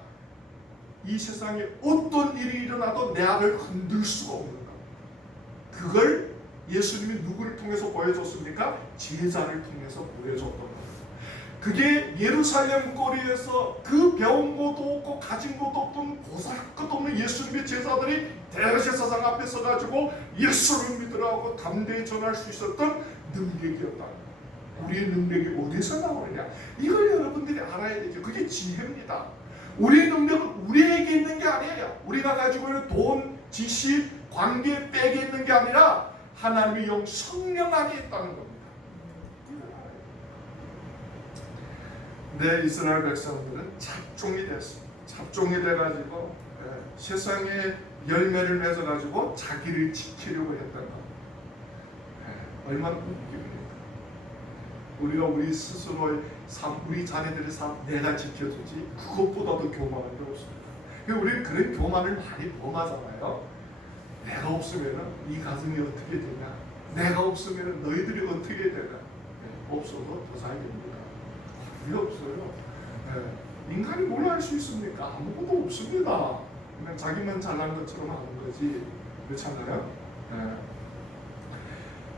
이 세상에 어떤 일이 일어나도 내 안을 흔들 수가 없는 겁니다. 그걸 예수님이 누구를 통해서 보여줬습니까? 제자를 통해서 보여줬던 겁니다. 그게 예루살렘 거리에서 그 배운 것도 없고 가진 것도 없던 보살 것도 없는 예수님의 제자들이 대제사장 앞에 서가지고 예수를 믿으라고 담대히 전할 수 있었던 능력이었다. 우리의 능력이 어디서 나오느냐? 이걸 여러분들이 알아야 되죠. 그게 지혜입니다. 우리의 능력은 우리에게 있는 게 아니에요. 우리가 가지고 있는 돈, 지식, 관계 백에 있는 게 아니라 하나님의 영 성령 안에 있다는 겁니다. 내 이스라엘 백성들은 잡종이 됐습니다. 잡종이 돼가지고 세상에 열매를 맺어가지고 자기를 지키려고 했던 겁니다. 얼마나 웃깁니까? 우리가 우리 스스로의 삶, 우리 자녀들의 삶 내가 지켜주지 그것보다도 교만한 게 없습니다. 우리는 그런 교만을 많이 범하잖아요. 내가 없으면 이 가정이 어떻게 되냐? 내가 없으면 너희들이 어떻게 되냐? 없어도 더 잘 됩니다. 그게 없어요. 인간이 뭘 할 수 있습니까? 아무것도 없습니다. 그냥 자기만 잘난 것처럼 하는 거지. 그렇잖아요?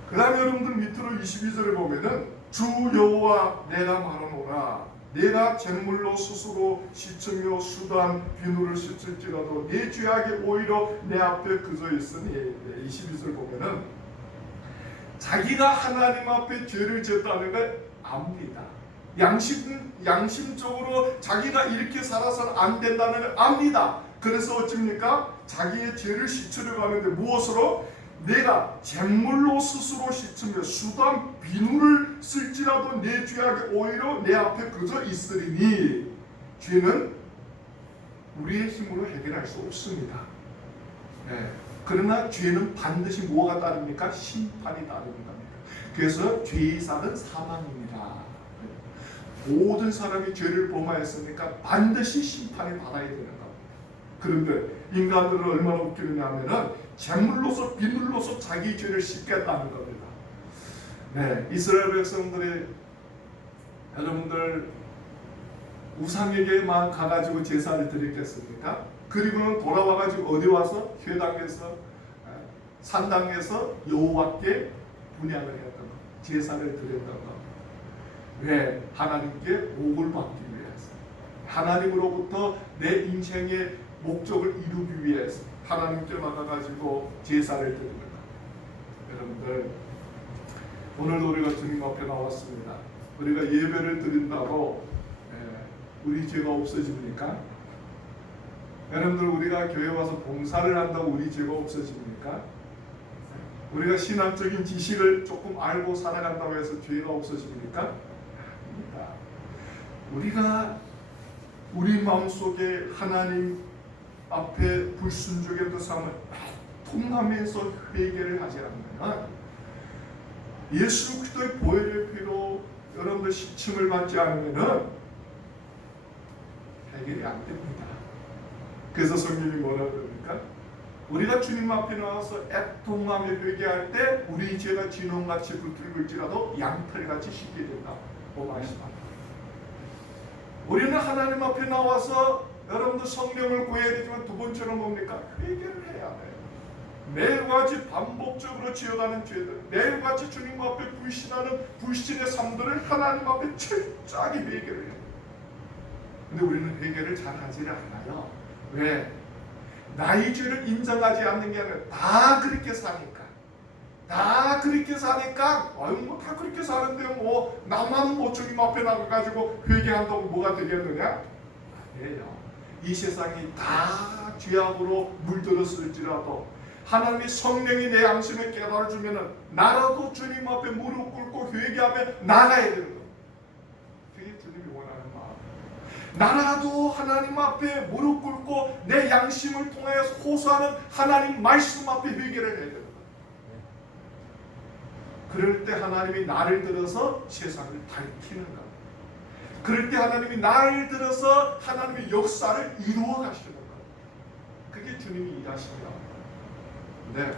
그 다음에 여러분들 밑으로 22절에 보면은 주 여호와 내가 말하노라 내가 잿물로 스스로 씻으며 수단 비누를 씻을지라도 내 죄악이 오히려 내 앞에 그저 있으니 22절 보면은 자기가 하나님 앞에 죄를 지었다는 걸 압니다. 양심적으로 자기가 이렇게 살아서는 안 된다는 걸 압니다. 그래서 어찌입니까? 자기의 죄를 씻으려고 하는데 무엇으로? 내가 잿물로 스스로 씻으며 수단 비누를 쓸지라도 내 죄악이 오히려 내 앞에 그저 있으리니 죄는 우리의 힘으로 해결할 수 없습니다. 그러나 죄는 반드시 뭐가 따릅니까? 심판이 따릅니다. 그래서 죄의 삭은 사망입니다. 모든 사람이 죄를 범하였으니까 반드시 심판을 받아야 되는 겁니다. 그런데 인간들은 얼마나 웃기느냐 하면은 잿물로서 비늘로서 자기 죄를 씻겠다는 겁니다. 이스라엘 백성들이 여러분들 우상에게만 가가지고 제사를 드리겠습니까? 그리고는 돌아와가지고 어디 와서 회당에서 산당에서 여호와께 분향을 했던 것, 제사를 드렸던 것. 왜? 하나님께 복을 받기 위해서, 하나님으로부터 내 인생의 목적을 이루기 위해서 하나님께 나가가지고 제사를 드리는 것. 여러분들 오늘도 우리가 주님 앞에 나왔습니다. 우리가 예배를 드린다고 우리 죄가 없어집니까? 여러분들 우리가 교회 와서 봉사를 한다고 우리 죄가 없어집니까? 우리가 신학적인 지식을 조금 알고 살아간다고 해서 죄가 없어집니까? 아닙니다. 우리가 우리 마음속에 하나님 앞에 불순종했던 삶을 애통하면서 회개를 하지 않으면, 예수 그리스도의 보혈의 피로 여러분들 시침을 받지 않으면 해결이 안 됩니다. 그래서 성경이 뭐라 그럽니까? 우리가 주님 앞에 나와서 애통하며 회개할 때 우리 죄가 진홍같이 불길질지라도 양털같이 씻게 된다고 말씀합니다. 우리는 하나님 앞에 나와서 여러분들 성령을 구해야 되지만 두 번째로 뭡니까? 회개를 해야 돼요. 매일같이 반복적으로 지어가는 죄들, 매일같이 주님 앞에 불신하는 불신의 삶들을 하나님 앞에 철저하게 회개를 해요. 근데 우리는 회개를 잘 하지를 않아요. 왜? 나의 죄를 인정하지 않는 게 아니라 다 그렇게 사니까. 다 그렇게 사니까 뭐 다 그렇게 사는데 뭐 나만 뭐 주님 앞에 나가가지고 회개한다고 뭐가 되겠느냐? 아니에요. 이 세상이 다 죄악으로 물들었을지라도 하나님의 성령이 내 양심에 깨달아주면은 나라도 주님 앞에 무릎 꿇고 회개하며 나가야 되는 거예요. 그게 주님이 원하는 마음. 나라도 하나님 앞에 무릎 꿇고 내 양심을 통하여서 호소하는 하나님 말씀 앞에 회개를 해야 되는 거예요. 그럴 때 하나님이 나를 들어서 세상을 밝히는 거예요. 그럴 때 하나님이 나를 들어서 하나님의 역사를 이루어 가시는 거예요. 그게 주님이 일하십니다. 네.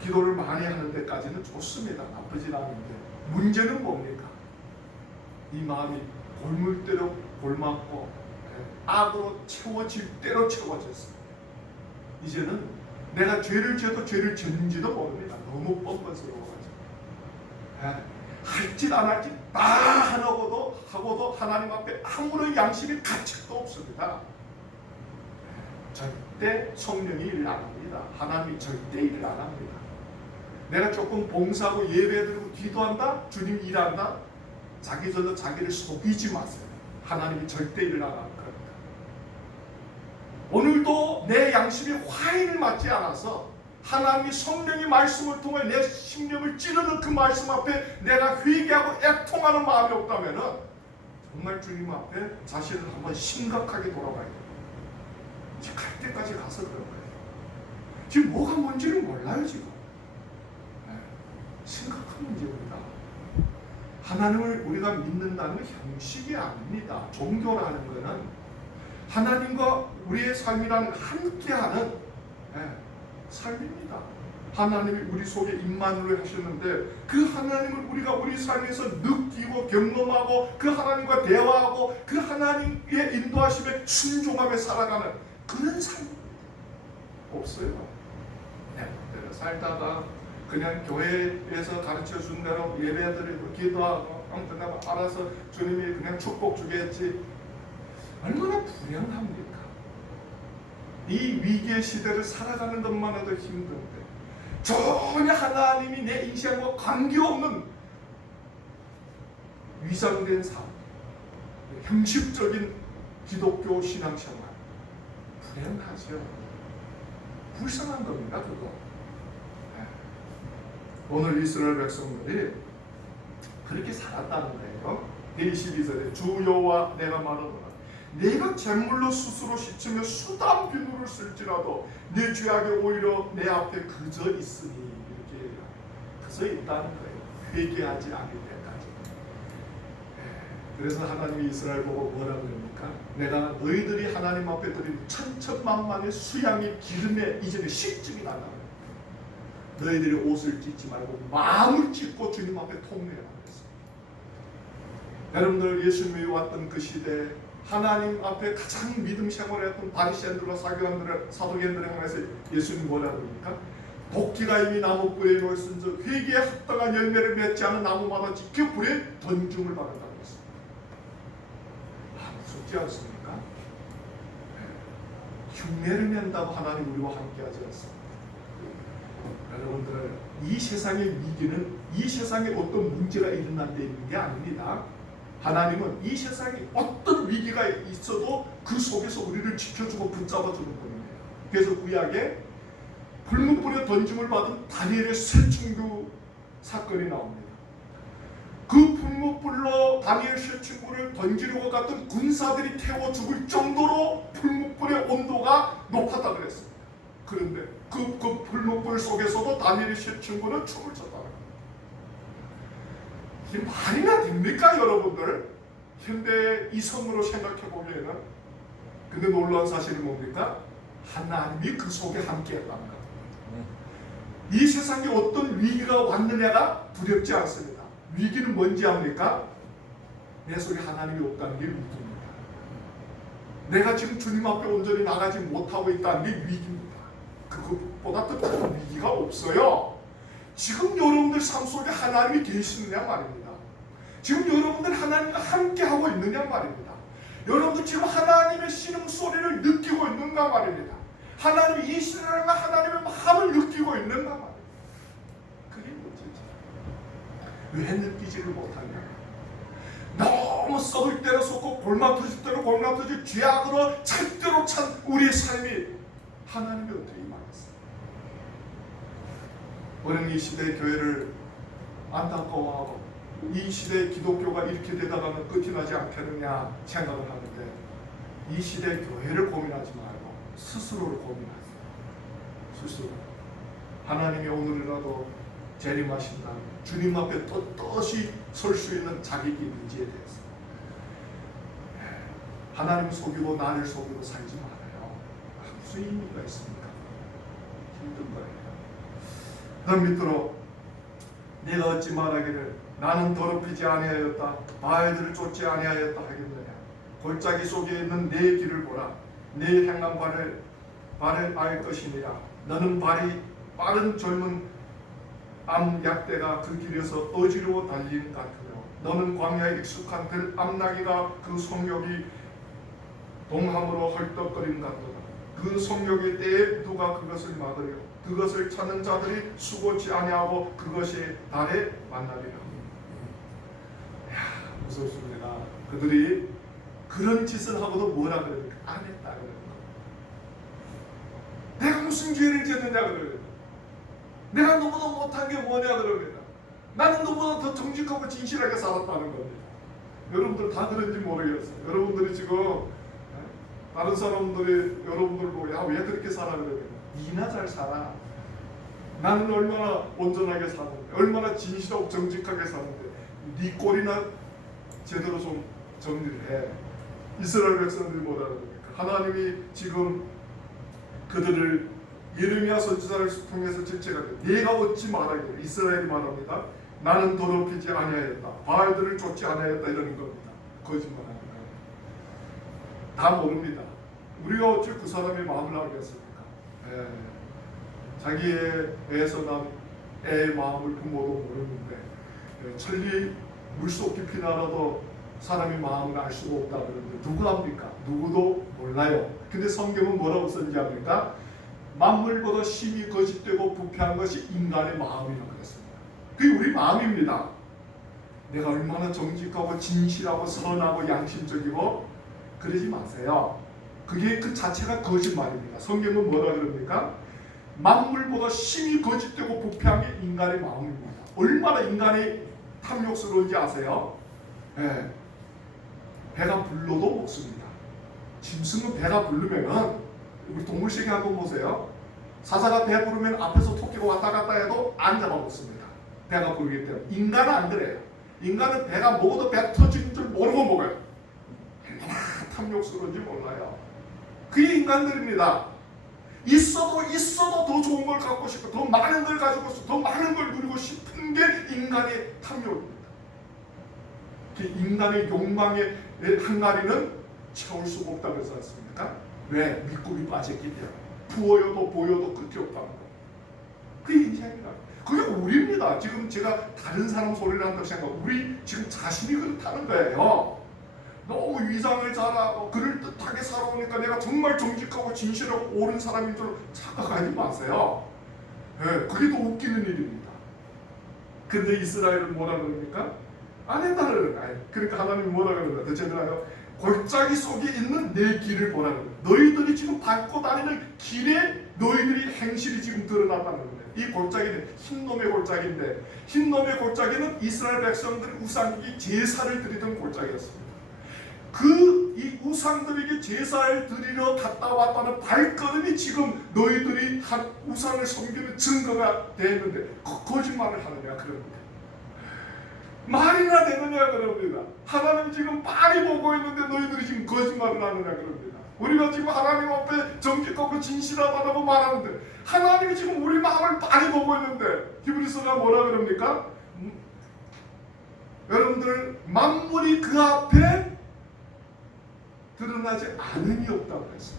기도를 많이 하는 데까지는 좋습니다. 나쁘진 않은데 문제는 뭡니까? 이 마음이 골물대로 골맞고 악으로 채워질 대로 채워졌습니다. 이제는 내가 죄를 지어도 죄를 짓는지도 모릅니다. 너무 뻔뻔스러워가지고 할짓 안 할짓 다 하고도 하나님 앞에 아무런 양심의 가책도 없습니다. 절대 성령이 일 안 합니다. 하나님이 절대 일을 안 합니다. 내가 조금 봉사하고 예배드리고 기도한다? 주님 일한다? 자기 전에 자기를 속이지 마세요. 하나님이 절대 일을 안 할 겁니다. 오늘도 내 양심이 화인을 맞지 않아서 하나님이 성령의 말씀을 통해 내 심령을 찌르는 그 말씀 앞에 내가 회개하고 애통하는 마음이 없다면 정말 주님 앞에 자신을 한번 심각하게 돌아봐야 돼요. 이제 갈 때까지 가서 그런 거예요. 지금 뭐가 뭔지를 몰라요. 지금 심각한 문제입니다. 하나님을 우리가 믿는다는 형식이 아닙니다. 종교라는 것은 하나님과 우리의 삶이라는 함께하는 삶입니다. 하나님이 우리 속에 임마누엘 하셨는데 그 하나님을 우리가 우리 삶에서 느끼고 경험하고 그 하나님과 대화하고 그 하나님의 인도하심에 순종하며 살아가는 그런 삶 없어요. 살다가 그냥 교회에서 가르쳐 준 대로 예배드리고 기도하고 아무튼 알아서 주님이 그냥 축복 주겠지. 얼마나 불행합니까? 이 위기의 시대를 살아가는 것만 해도 힘든데 전혀 하나님이 내 인생과 관계없는 위장된 삶, 형식적인 기독교 신앙생활 불행하죠. 불쌍한 겁니다. 그거. 오늘 이스라엘 백성들이 그렇게 살았다는 거예요. 22절에 주 여호와 내가 말하노라 내가 잿물로 스스로 씻으며 수단 비누를 쓸지라도 내 죄악이 오히려 내 앞에 그저 있으니 이렇게 그저 있다는 거예요. 회개하지 않을 때까지. 그래서 하나님이 이스라엘 보고 뭐라고 합니까? 내가 너희들이 하나님 앞에 드린 천천만만의 수양의 기름에 이제는 식증이 난다. 너희들이 옷을 찢지 말고 마음을 찢고 주님 앞에 통회하라 그랬습니다. 여러분들 예수님이 왔던 그 시대에 하나님 앞에 가장 믿음 생활했던 바리새인들과 사두개인들에 관해서 예수님 뭐라고 합니까? 도끼가 이미 나무뿌리에 놓였은즉 회개에 합당한 열매를 맺지 않은 나무마다 지켜 불에 던짐을 받았다고 했습니다. 무섭지 않습니까? 흉내를 낸다고 하나님 우리와 함께하지 않습니다. 여러분들 이 세상의 위기는 이 세상에 어떤 문제가 일어날 때 있는 게 아닙니다. 하나님은 이 세상에 어떤 위기가 있어도 그 속에서 우리를 지켜주고 붙잡아주는 분이에요. 그래서 구약에 불문불에 던짐을 받은 다니엘의 쇠친구 사건이 나옵니다. 그 불문불로 다니엘 쇠친구를 던지려고 갔던 군사들이 태워 죽을 정도로 불문불의 온도가 높았다 그랬습니다. 그런데 그 불목불 속에서도 다니엘의 친구는 춤을 췄다는 거예요. 이게 말이나 됩니까 여러분들? 현대 이성으로 생각해 보면은. 근데 놀라운 사실은 뭡니까? 하나님이 그 속에 함께했다는 거예요. 이 세상에 어떤 위기가 왔느냐가 두렵지 않습니다. 위기는 뭔지 압니까? 내 속에 하나님이 없다는 게 위기입니다. 내가 지금 주님 앞에 온전히 나가지 못하고 있다는 게 위기입니다. 그것보다 더 큰 위기가 없어요. 지금 여러분들 삶 속에 하나님이 계시느냐 말입니다. 지금 여러분들 하나님과 함께하고 있느냐 말입니다. 여러분들 지금 하나님의 신음소리를 느끼고 있는가 말입니다. 하나님이 이 신앙과 하나님의 마음을 느끼고 있는가 말입니다. 그게 문제지. 왜 느끼지를 못하냐? 너무 썩을 대로 썩고 골마 터질 대로 골마 터질 죄악으로 찰대로 찬 우리의 삶이 하나님이 어떻게 임하겠어요? 우리는 이 시대의 교회를 안타까워하고 이 시대의 기독교가 이렇게 되다가는 끝이 나지 않겠느냐 생각을 하는데 이 시대의 교회를 고민하지 말고 스스로를 고민하세요. 스스로. 하나님이 오늘이라도 재림하신다면 주님 앞에 떳떳이 설 수 있는 자격이 있는지에 대해서 하나님 속이고 나를 속이고 살지 말아요. 무슨 의미가 있습니까? 힘든 거예요. 다음 밑으로 내가 어찌 말하기를 나는 더럽히지 아니하였다 바알들을 쫓지 아니하였다 하겠느냐. 골짜기 속에 있는 내 길을 보라. 내 행한 발을 알 것이니라. 너는 발이 빠른 젊은 암약대가 그 길에서 어지러워 달린 같으며 너는 광야에 익숙한 들 암나기가 그 속력이 동함으로 헐떡거리는 같도다. 그 속력의 때에 누가 그것을 막으려 그것을 찾는 자들이 수고치 아니하고 그것이 달에 만나리라. 무섭습니다. 그들이 그런 짓을 하고도 뭐라 그럽니까? 안 했다 그러는 거. 내가 무슨 죄를 지었느냐 그러는 내가 너무나 못한 게 뭐냐 그럽니다. 나는 너무나 더 정직하고 진실하게 살았다는 겁니다. 여러분들 다 그런지 모르겠어요. 여러분들이 지금 다른 사람들이 여러분들 보고 야 왜 그렇게 살아 그러면 니나 잘 살아. 나는 얼마나 온전하게 사는데 얼마나 진실하고 정직하게 사는데 네 꼴이나 제대로 좀 정리를 해. 이스라엘 백성들이 뭐라 그럽니까? 하나님이 지금 그들을 예레미야 선지자를 통해서 질책하되 내가 어찌 말하기를 이스라엘이 말합니다. 나는 더럽히지 아니하였다. 바알들을 쫓지 아니하였다 이러는 겁니다. 거짓말하는 거예요. 다 모릅니다. 우리가 어찌 그 사람의 마음을 알겠습니까? 자기의 애에서 난 애의 마음을 부모도 모르는데 천리 물속 깊이 날아도 사람의 마음을 알 수가 없다 그러는데 누구 압니까? 누구도 몰라요. 근데 성경은 뭐라고 썼는지 압니까? 만물보다 심히 거짓되고 부패한 것이 인간의 마음이라고 그랬습니다. 그게 우리 마음입니다. 내가 얼마나 정직하고 진실하고 선하고 양심적이고 그러지 마세요. 그게 그 자체가 거짓말입니다. 성경은 뭐라 그럽니까? 만물보다 심히 거짓되고 부패한 게 인간의 마음입니다. 얼마나 인간이 탐욕스러운지 아세요? 네. 배가 불러도 먹습니다. 짐승은 배가 부르면은 우리 동물세계 한번 보세요. 사자가 배 부르면 앞에서 토끼가 왔다 갔다 해도 안 잡아먹습니다. 배가 부르기 때문에. 인간은 안 그래요. 인간은 배가 먹어도 배 터지는 줄 모르고 먹어요. 얼마나 탐욕스러운지 몰라요. 그게 인간들입니다. 있어도 더 좋은 걸 갖고 싶고 더 많은 걸 가지고 싶고 더 많은 걸 누리고 싶은 게 인간의 탐욕입니다. 인간의 욕망의 항아리는 채울 수가 없다고 그러지 않습니까? 왜? 밑굽이 빠졌기 때문에. 부어요도 보여도 끝이 없다는 거. 그게 인생이다. 그게 우리입니다. 지금 제가 다른 사람 소리를 한다고 생각하고 우리 지금 자신이 그렇다는 거예요. 너무 위상을 잘하고 그럴듯하게 살아오니까 내가 정말 정직하고 진실하고 옳은 사람인 줄 착각하지 마세요. 네, 그게 더 웃기는 일입니다. 근데 이스라엘은 뭐라 그럽니까? 안 했다는 거예요. 그러니까 하나님이 뭐라 그러나 더 제대로 골짜기 속에 있는 내 길을 보라 그래요. 너희들이 지금 밟고 다니는 길에 너희들이 행실이 지금 드러났다는 거예요. 이 골짜기는 흰놈의 골짜기인데 흰놈의 골짜기는 이스라엘 백성들이 우상에게 제사를 드리던 골짜기였습니다. 이 우상들에게 제사를 드리러 갔다 왔다는 발걸음이 지금 너희들이 한 우상을 섬기는 증거가 되는데 거짓말을 하느냐 그럽니다. 말이나 되느냐 그럽니다. 하나님 지금 빤히 보고 있는데 너희들이 지금 거짓말을 하느냐 그럽니다. 우리가 지금 하나님 앞에 정직하고 진실하다고 말하는데 하나님이 지금 우리 마음을 빤히 보고 있는데 히브리서가 뭐라 그럽니까? 여러분들 만물이 그 앞에 드러나지 않음이 없다고 했어요.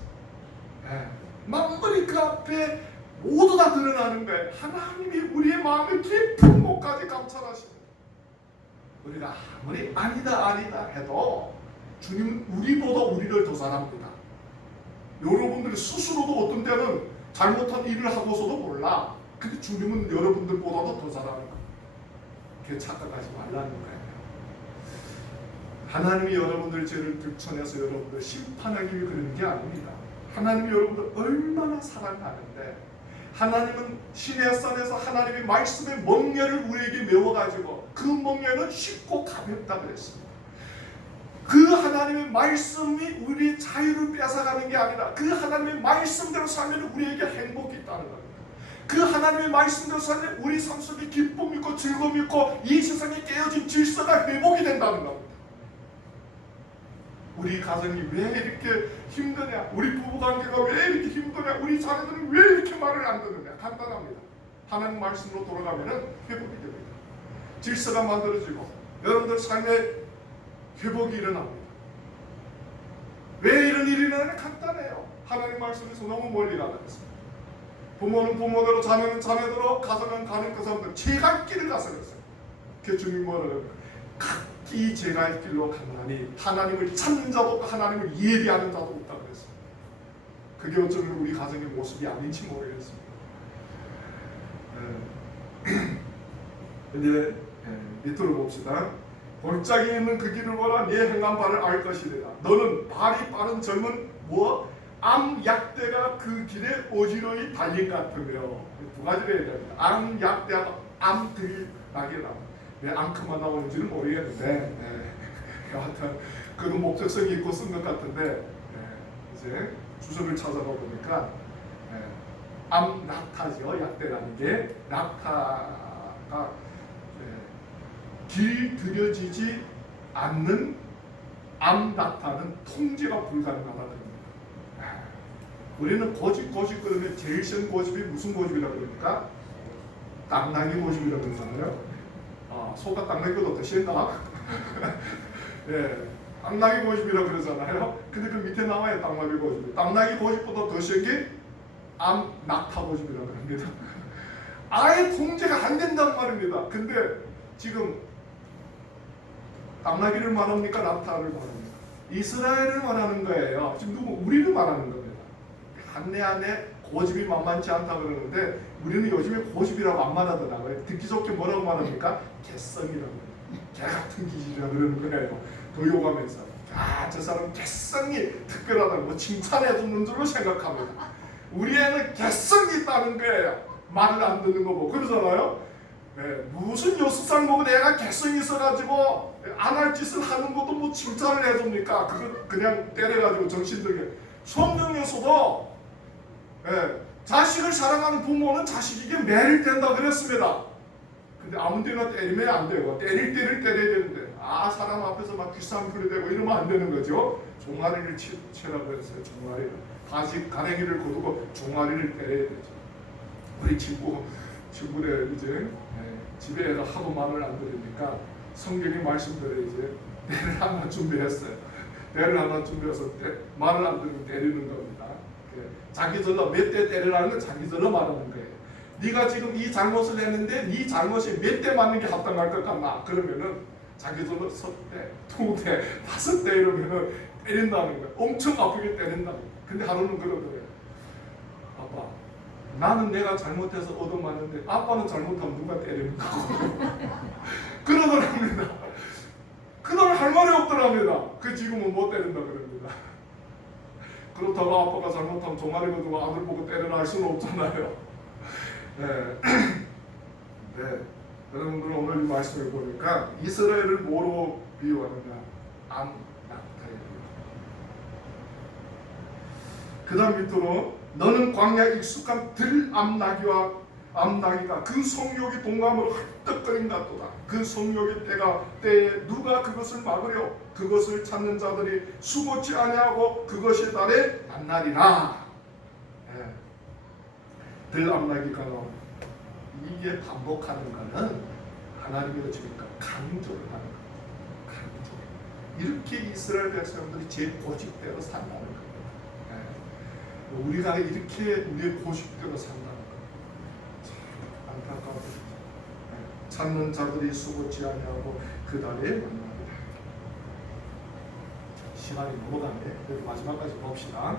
만물이 그 앞에 모두 다 드러나는 거예요. 하나님이 우리의 마음의 깊은 곳까지 감찰하십니다. 우리가 아무리 아니다 해도 주님은 우리보다 우리를 더 잘합니다. 여러분들이 스스로도 어떤 때는 잘못한 일을 하고서도 몰라. 근데 주님은 여러분들보다도 더 잘합니다. 그렇게 착각하지 말라는 거예요. 하나님이 여러분들 죄를 들춰내서 여러분들 심판하기 위해 그러는 게 아닙니다. 하나님이 여러분들 얼마나 사랑하는데 하나님은 시내 산에서 하나님의 말씀의 멍에를 우리에게 메워가지고 그 멍에는 쉽고 가볍다 그랬습니다. 그 하나님의 말씀이 우리의 자유를 뺏어가는 게 아니라 그 하나님의 말씀대로 살면 우리에게 행복이 있다는 겁니다. 그 하나님의 말씀대로 살면 우리 삶 속에 기쁨이 있고 즐거움이 있고 이 세상에 깨어진 질서가 회복이 된다는 겁니다. 우리 가정이 왜 이렇게 힘드냐? 우리 부부관계가 왜 이렇게 힘드냐? 우리 자녀들은 왜 이렇게 말을 안 듣느냐? 간단합니다. 하나님 말씀으로 돌아가면 회복이 됩니다. 질서가 만들어지고 여러분들 삶에 회복이 일어납니다. 왜 이런 일이 일어나냐? 간단해요. 하나님 말씀에서 너무 멀리 가는 것입니다. 부모는 부모대로 자녀는 자녀대로 가정은 가는 그 사람들 제갈 길을 가서 그랬어요. 그 주님 뭐라고 각기 제갈 길로 가나니 하나님을 찾는 자도 없고 하나님을 예비하는 자도 없다고 그랬어요. 그게 어쩌면 우리 가정의 모습이 아닌지 모르겠습니다. 이제 밑으로 봅시다. 골짜기에 있는 그 길을 보라 네 행한 바를 알 것이리라. 너는 발이 빠른 젊은 암약대가 그 길에 어지러이 달린 같으며 두 가지를 얘기합니다. 암약대하고 암들나게라. 왜 앙크만 나오는지는 모르겠는데 여하튼 그런 목적성이 있고 쓴 것 같은데 이제 주석을 찾아가 보니까 암낙타죠. 약대라는 게 낙타가 길들여지지 않는 암낙타는 통제가 불가능하다는 겁니다. 우리는 고집 그러면 제일 센 고집이 무슨 고집이라고 그럽니까? 땅나기 고집이라고 그러잖아요. 소가 땅나기보다 더 센다. 예, 땅나기 고집이라고 그러잖아요. 근데 그 밑에 나와요 땅나기 고집. 땅나기 고집보다 더 센 게 암낙타 고집이라고 합니다. 아예 통제가 안 된단 말입니다. 근데 지금 땅나기를 말합니까? 낙타를 말합니까? 이스라엘을 말하는 거예요. 지금 우리를 말하는 겁니다. 한내 고집이 만만치 않다 그러는데 우리는 요즘에 고집이라고 안 말하더라고요. 듣기 좋게 뭐라고 말합니까? 개성이라고. 개 같은 기질이라고 그러는 거예요. 도요가면서 저 사람 개성이 특별하다고 뭐 칭찬해 주는 줄로 생각합니다. 우리 애는 개성이 있다는 거예요. 말을 안 듣는 거 보고 그러잖아요. 무슨 요수상 보고 내가 개성이 있어가지고 안 할 짓을 하는 것도 뭐 칭찬을 해줍니까? 그거 그냥 때려가지고 정신들게. 성경에서도 자식을 사랑하는 부모는 자식에게 매를 댄다 그랬습니다. 근데 아무 데나 때리면 안 되고 때릴 때를 때려야 되는데 사람 앞에서 막 귀싸움 부리대고 이러면 안 되는 거죠. 종아리를 치라고 했어요. 종아리를. 다시 가랭이를 거두고 종아리를 때려야 되죠. 우리 친구들 이제 집에 애가 하도 말을 안 들으니까 성경의 말씀대로 이제 때를 하나 준비했어요. 때를 하나 준비해서 말을 안 들으면 때리는 겁니다. 자기 절로 몇 대 때리라는 건 자기 절로 말하는 거예요. 네가 지금 이 잘못을 했는데 네 잘못이 몇 대 맞는 게 합당할 것 같나? 그러면은 자기 절로 석 대, 두 대, 다섯 대 이러면은 때린다는 거예요. 엄청 아프게 때린다는 거예요. 근데 하루는 그러더래요. 아빠, 나는 내가 잘못해서 얻어맞는데 아빠는 잘못하면 누가 때립니까? 그러더랍니다. 그날 할 말이 없더랍니다. 그 지금은 못 때린다 그럽니다. 그렇다고 아빠가 잘못하면 종아리 거두고 아들 보고 때려라 할 수는 없잖아요. 네. 여러분들 오늘 이 말씀을 보니까 이스라엘을 뭐로 비유하느냐? 암낙타예요. 그 다음 밑으로 너는 광야에 익숙한 들암나기와 암나기가 그 성욕이 동감으로 헐떡거린 같도다. 그 성욕의 때에 누가 그것을 막으려 그것을 찾는 자들이 수고치 아니하고 그것이 달에 만나리라. 들암나기가 나옵니다. 이게 반복하는 것은 하나님이 어찌니까 강조를 하는 거예요. 강조. 이렇게 이스라엘 백성들이 제 고집대로 산다는 거예요. 우리가 이렇게 우리의 고집대로 산다는 거예요. 참 안타까워요. 찾는 자들이 수고치 아니하고 그 달에 만납니다. 시간이 넘어가네. 마지막까지 봅시다.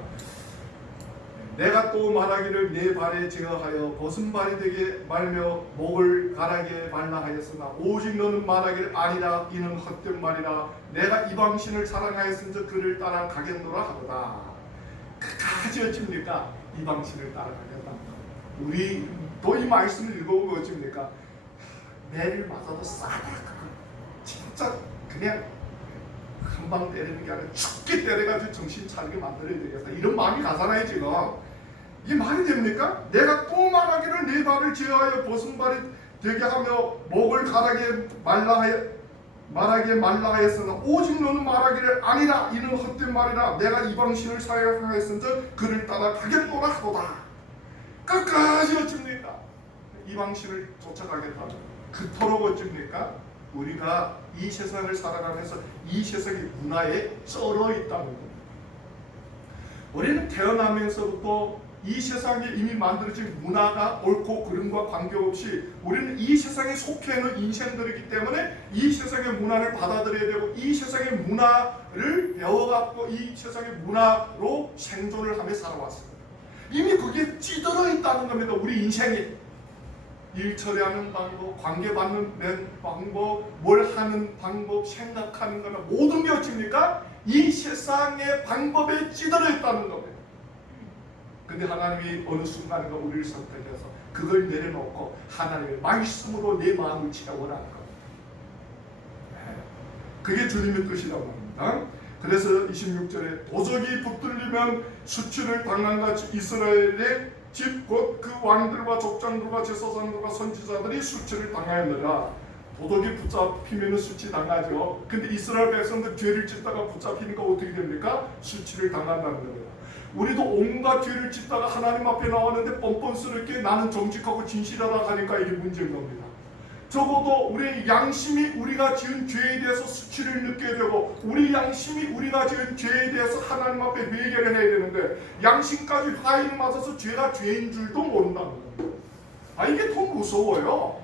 내가 또 말하기를 내 발에 제어하여 벗은 발이 되게 말며 목을 가라게 말라 하였으나 오직 너는 말하기를 아니라 이는 헛된 말이라. 내가 이방신을 사랑하였은즉 그를 따라가겠노라 하도다. 끝까지 어찌입니까? 이방신을 따라가겠다. 우리 또 이 말씀을 읽어보면 어찌입니까? 매를 맞아도 싸다. 진짜 그냥 한 방 때리는 게 아니라 죽게 때려가지고 정신 차리게 만들어야 되겠다. 이런 마음이 가잖아요 지금. 이게 말이 됩니까? 내가 또 말하기를 네 발을 제어하여 벗은 발이 되게 하며 목을 가라게 말하게 말라 하였으나 오직 너는 말하기를 아니라 이는 헛된 말이라. 내가 이방신을 사랑하였은즉 그를 따라 가겠노라 하도다. 끝까지 어찌입니까? 이방신을 쫓아가겠다. 그토록 어찌입니까? 우리가 이 세상을 살아가면서 이 세상의 문화에 쩔어 있다는 겁니다. 우리는 태어나면서부터 이 세상에 이미 만들어진 문화가 옳고 그름과 관계없이 우리는 이 세상에 속해 있는 인생들이기 때문에 이 세상의 문화를 받아들여야 되고 이 세상의 문화를 배워갖고 이 세상의 문화로 생존을 하며 살아왔습니다. 이미 그게 찌들어 있다는 겁니다. 우리 인생이. 일 처리하는 방법, 관계받는 방법, 뭘 하는 방법, 생각하는 거나 모든 게 어찌입니까? 이 세상의 방법에 찌들어 있다는 겁니다. 근데 하나님이 어느 순간인가 우리를 선택해서 그걸 내려놓고 하나님의 말씀으로 내 마음을 채워라는 겁니다. 그게 주님의 뜻이라고 합니다. 그래서 26절에 도적이 붙들리면 수치를 당한 같이 이스라엘의 집 곧 그 왕들과 족장들과 제사장들과 선지자들이 수치를 당하였느라. 도덕이 붙잡히면 수치 당하죠. 근데 이스라엘 백성들 죄를 짓다가 붙잡히니까 어떻게 됩니까? 수치를 당한다는 겁니다. 우리도 온갖 죄를 짓다가 하나님 앞에 나왔는데 뻔뻔스럽게 나는 정직하고 진실하다 하니까 이게 문제인 겁니다. 적어도 우리 양심이 우리가 지은 죄에 대해서 수치를 느껴야 되고 우리 양심이 우리가 지은 죄에 대해서 하나님 앞에 회개를 해야 되는데 양심까지 화인을 맞아서 죄가 죄인 줄도 모른다는 겁니다. 이게 더 무서워요.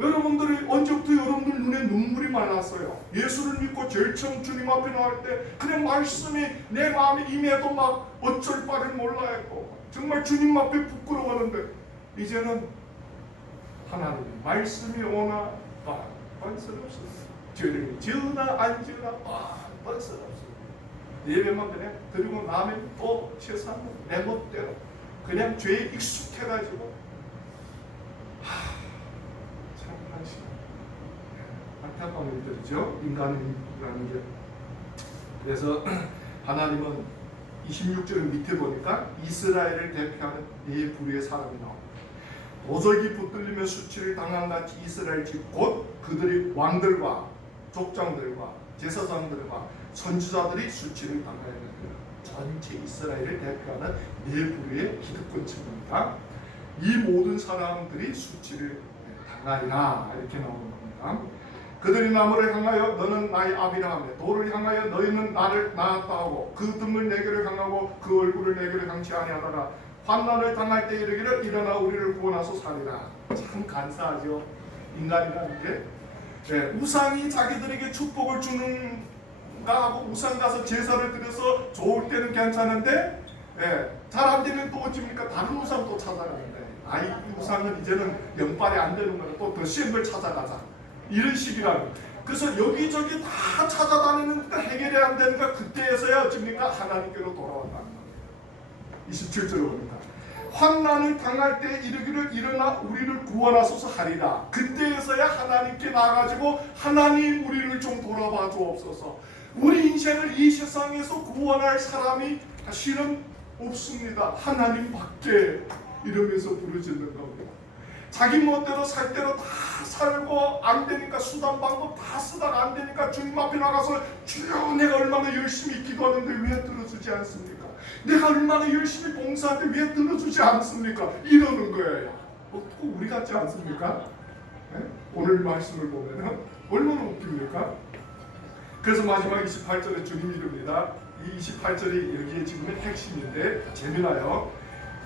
여러분들이 언제부터 여러분들 눈에 눈물이 많았어요? 예수를 믿고 제일 처음 주님 앞에 나올 때 그냥 말씀이 내 마음에 임해도 막 어쩔 바를 몰라 했고 정말 주님 앞에 부끄러웠는데 이제는 하나님의 말씀이 오나 번스럽습니다. 죄를 지으나 안 지으나 번스럽습니다. 예배만 그냥 드리고 나면 또 최소한 내 멋대로 그냥 죄에 익숙해가지고 참 한심 안타까운 일들이죠. 인간이라는 게. 그래서 하나님은 26절 밑에 보니까 이스라엘을 대표하는 네 부류의 사람이 나옵니다. 도적이 붙들리며 수치를 당한 같이 이스라엘 집 곧 그들의 왕들과 족장들과 제사장들과 선지자들이 수치를 당하여 됩니다. 전체 이스라엘을 대표하는 네 부류의 기득권층입니다. 이 모든 사람들이 수치를 당하리라 이렇게 나오는 겁니다. 그들이 나무를 향하여 너는 나의 아비라 하며 돌을 향하여 너희는 나를 낳았다 하고 그 등을 내게로 향하고 그 얼굴을 내게로 향치 아니하다가 환난을 당할 때 이르기를 일어나 우리를 구원하소 살리라. 참 간사하죠. 인간이라는 게. 우상이 자기들에게 축복을 주는가 하고 우상 가서 제사를 드려서 좋을 때는 괜찮은데 잘 안 되면 또 어찌입니까? 다른 우상 또 찾아가는데 이 우상은 이제는 영빨이 안 되는 거는 또 더 쉬운 걸 찾아가자. 이런 식이라는. 그래서 여기저기 다 찾아다니는데 해결이 안 되니까 그때에서야 어찌입니까? 하나님께로 돌아왔다는 거예요. 27절을 봅니다. 환난을 당할 때 이르기를 일어나 우리를 구원하소서 하리라. 그때에서야 하나님께 나가지고 하나님 우리를 좀 돌아봐 주옵소서. 우리 인생을 이 세상에서 구원할 사람이 실은 없습니다. 하나님밖에. 이러면서 부르짖는 겁니다. 자기 멋대로 살 대로 다 살고 안 되니까 수단 방법 다 쓰다가 안 되니까 주님 앞에 나가서 주여 내가 얼마나 열심히 기도하는데 왜 들어주지 않습니까? 내가 얼마나 열심히 봉사하는데 왜 들어주지 않습니까? 이러는 거예요. 어떻게 우리 같지 않습니까? 네? 오늘 말씀을 보면 얼마나 웃깁니까? 그래서 마지막 28절에 주님이 이릅니다. 이 28절이 여기에 지금의 핵심인데 재미나요.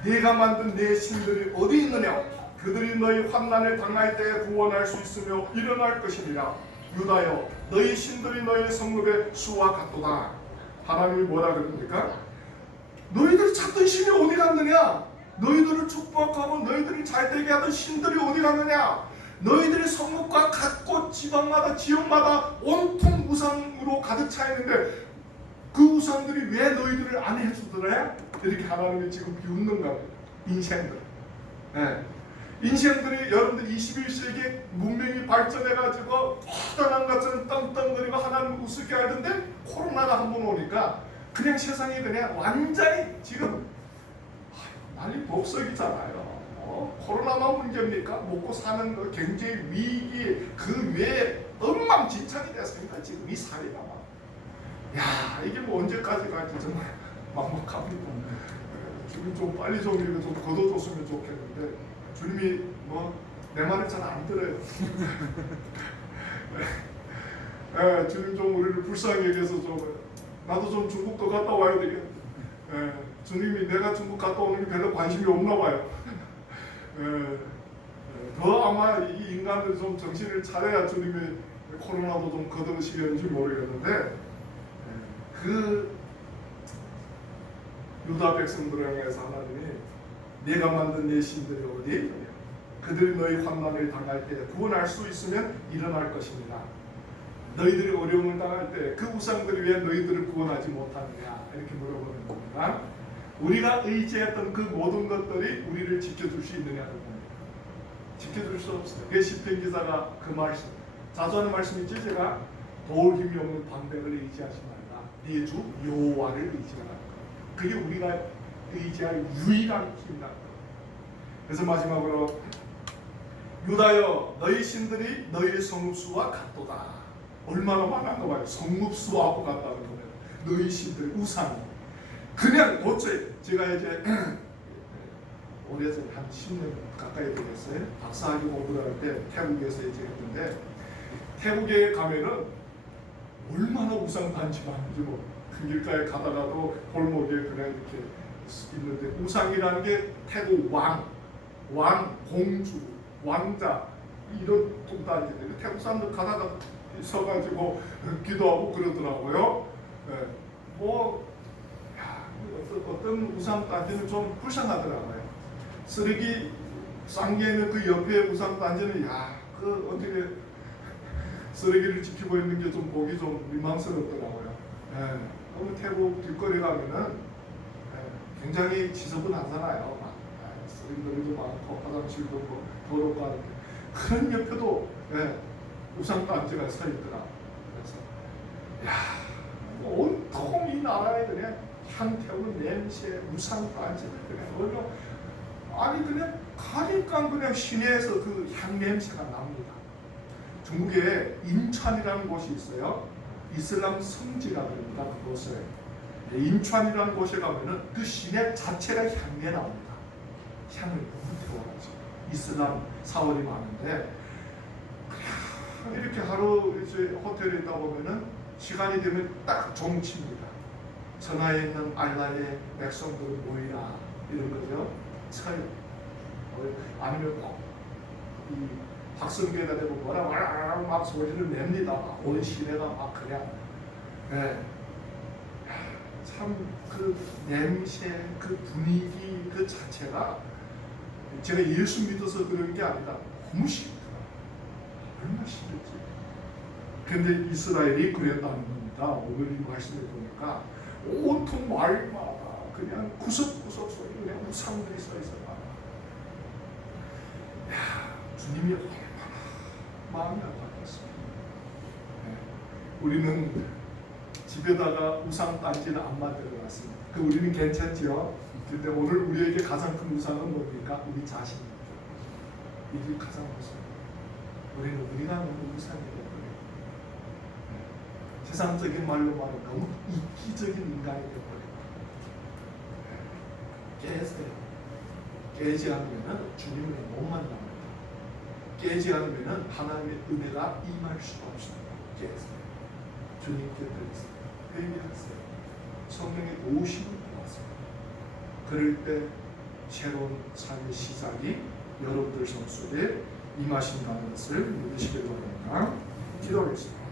네가 만든 내 신들이 어디 있느냐? 그들이 너희 환난을 당할 때 구원할 수 있으며 일어날 것이니라. 유다여 너희 신들이 너희 성읍의 수와 같도다. 하나님이 뭐라 그럽니까? 너희들이 찾던 신이 어디 갔느냐? 너희들을 축복하고 너희들이 잘되게 하던 신들이 어디 갔느냐? 너희들의 성읍과 각 곳 지방마다 지역마다 온통 우상으로 가득 차 있는데 그 우상들이 왜 너희들을 안 해주더래? 이렇게 하나님이 지금 비웃는 겁니다. 인생들. 네. 인생들이 여러분들 21세기 문명이 발전해가지고 대단한 것처럼 떵떵거리고 하나님 우습게 하던데 코로나가 한번 오니까 그냥 세상이 그냥 완전히 지금 난리 복석이잖아요. 코로나만 문제입니까? 먹고 사는 거 경제 위기 그 외에 엉망진창이 됐습니다. 지금 이 사회가 막. 야 이게 뭐 언제까지 갈지 정말 막막합니다. 지금 좀 빨리 좀 이렇게 좀 걷어줬으면 좋겠는데 주님이 뭐 내 말을 잘 안 들어요. 주님 좀 우리를 불쌍히 여겨서 좀 나도 좀 중국도 갔다 와야 되겠네. 주님이 내가 중국 갔다 오는 게 별로 관심이 없나 봐요. 더 아마 이 인간들 좀 정신을 차려야 주님이 코로나도 좀 거두시려는지 모르겠는데 그 유다 백성들을 향해서 하나님이 네가 만든 내 신들이 어디 있느냐? 그들이 너희 환난을 당할 때 구원할 수 있으면 일어날 것입니다. 너희들이 어려움을 당할 때 그 우상들이 왜 너희들을 구원하지 못하느냐? 이렇게 물어보는 겁니다. 우리가 의지했던 그 모든 것들이 우리를 지켜줄 수 있느냐는 겁니다. 지켜줄 수 없어요. 그 시편 기사가 그 말씀 자주 하는 말씀이지 제가 도울 힘이 없는 방백을 의지하지 말라. 네 주 여호와를 의지하라. 그게 우리가 의지할 유일한 힘이다. 그래서 마지막으로 유다여 너희 신들이 너희 성읍수와 같도다. 얼마나 많은가 봐요. 성읍수하고 같다는 거예요. 너희 신들의 우상이 그냥 도저히 제가 이제 오래전 한 10년 가까이 되겠어요. 박사학위 공부를 할 때 태국에서 이제 했는데 태국에 가면은 얼마나 우상 단지 많은지 뭐 그 길가에 가다가도 골목에 그냥 이렇게 있는데 우상이라는 게 태국 왕, 공주, 왕자 이런 동단지들 태국 사람들 가다가 서가지고 기도하고 그러더라고요. 뭐 어떤 우상 단지는 좀 불쌍하더라고요. 쓰레기 쌍게 있는 그 옆에 우상 단지는 그 어떻게 쓰레기를 지키고 있는 게 좀 보기 좀 민망스럽더라고요. 태국 길거리 가면은 굉장히 지저분하잖아요. 쓰레기들도 많고 화장실도 뭐 더럽고 하는데 그런 옆에도 우상 단지가 서 있더라. 그래서 온통 이 나라에 그냥 향태우는 냄새, 우상 단지들 그냥 그냥 가니까 그냥 시내에서 그 향 냄새가 납니다. 중국에 인천이라는 곳이 있어요. 이슬람 성지라고 합니다. 그곳에 인천이라는 곳에 가면은 그 시내 자체가 향내 나옵니다. 향을 너무 태워가지고 이슬람 사원이 많은데 그냥 이렇게 하루 이제 호텔에 있다 보면은 시간이 되면 딱 종칩니다. 전하에 있는 알라의 백성들은 모이라 이런 거죠. 쳐요. 아니면 꼭 이 박성계가 되고 뭐라 막 소리를 냅니다. 온 시내가 막 그냥 참 그 냄새, 그 분위기 그 자체가 제가 예수 믿어서 그런 게 아니라 너무 싫더라. 얼마나 싫었지. 근데 이스라엘이 그랬다는 겁니다. 오늘 이 말씀을 보니까 온통 마을마다 그냥 구석구석 소리 그냥 우상들이 서 있어요. 주님이 얼마나 마음이 아팠겠습니까. 우리는 집에다가 우상 단지는 안 만들어놨습니다. 그 우리는 괜찮지요. 근데 오늘 우리에게 가장 큰 우상은 뭡니까? 우리 자신입니다. 이게 가장 무서워요. 우리는 우리가 너무 우상이 되어버려요. 세상적인 말로 말하면 너무 이기적인 인간이 되어버려요. 깨세요. 깨지 않으면 주님을 못 만납니다. 깨지 않으면 하나님의 은혜가 임할 수가 없습니다. 깨세요. 주님께 드리세요. 회개하세요. 성령의 도우심을 받았습니다. 그럴 때 새로운 삶의 시작이 여러분들 삶 속에 임하신다는 것을 믿으시길 바랍니다. 기도하겠습니다.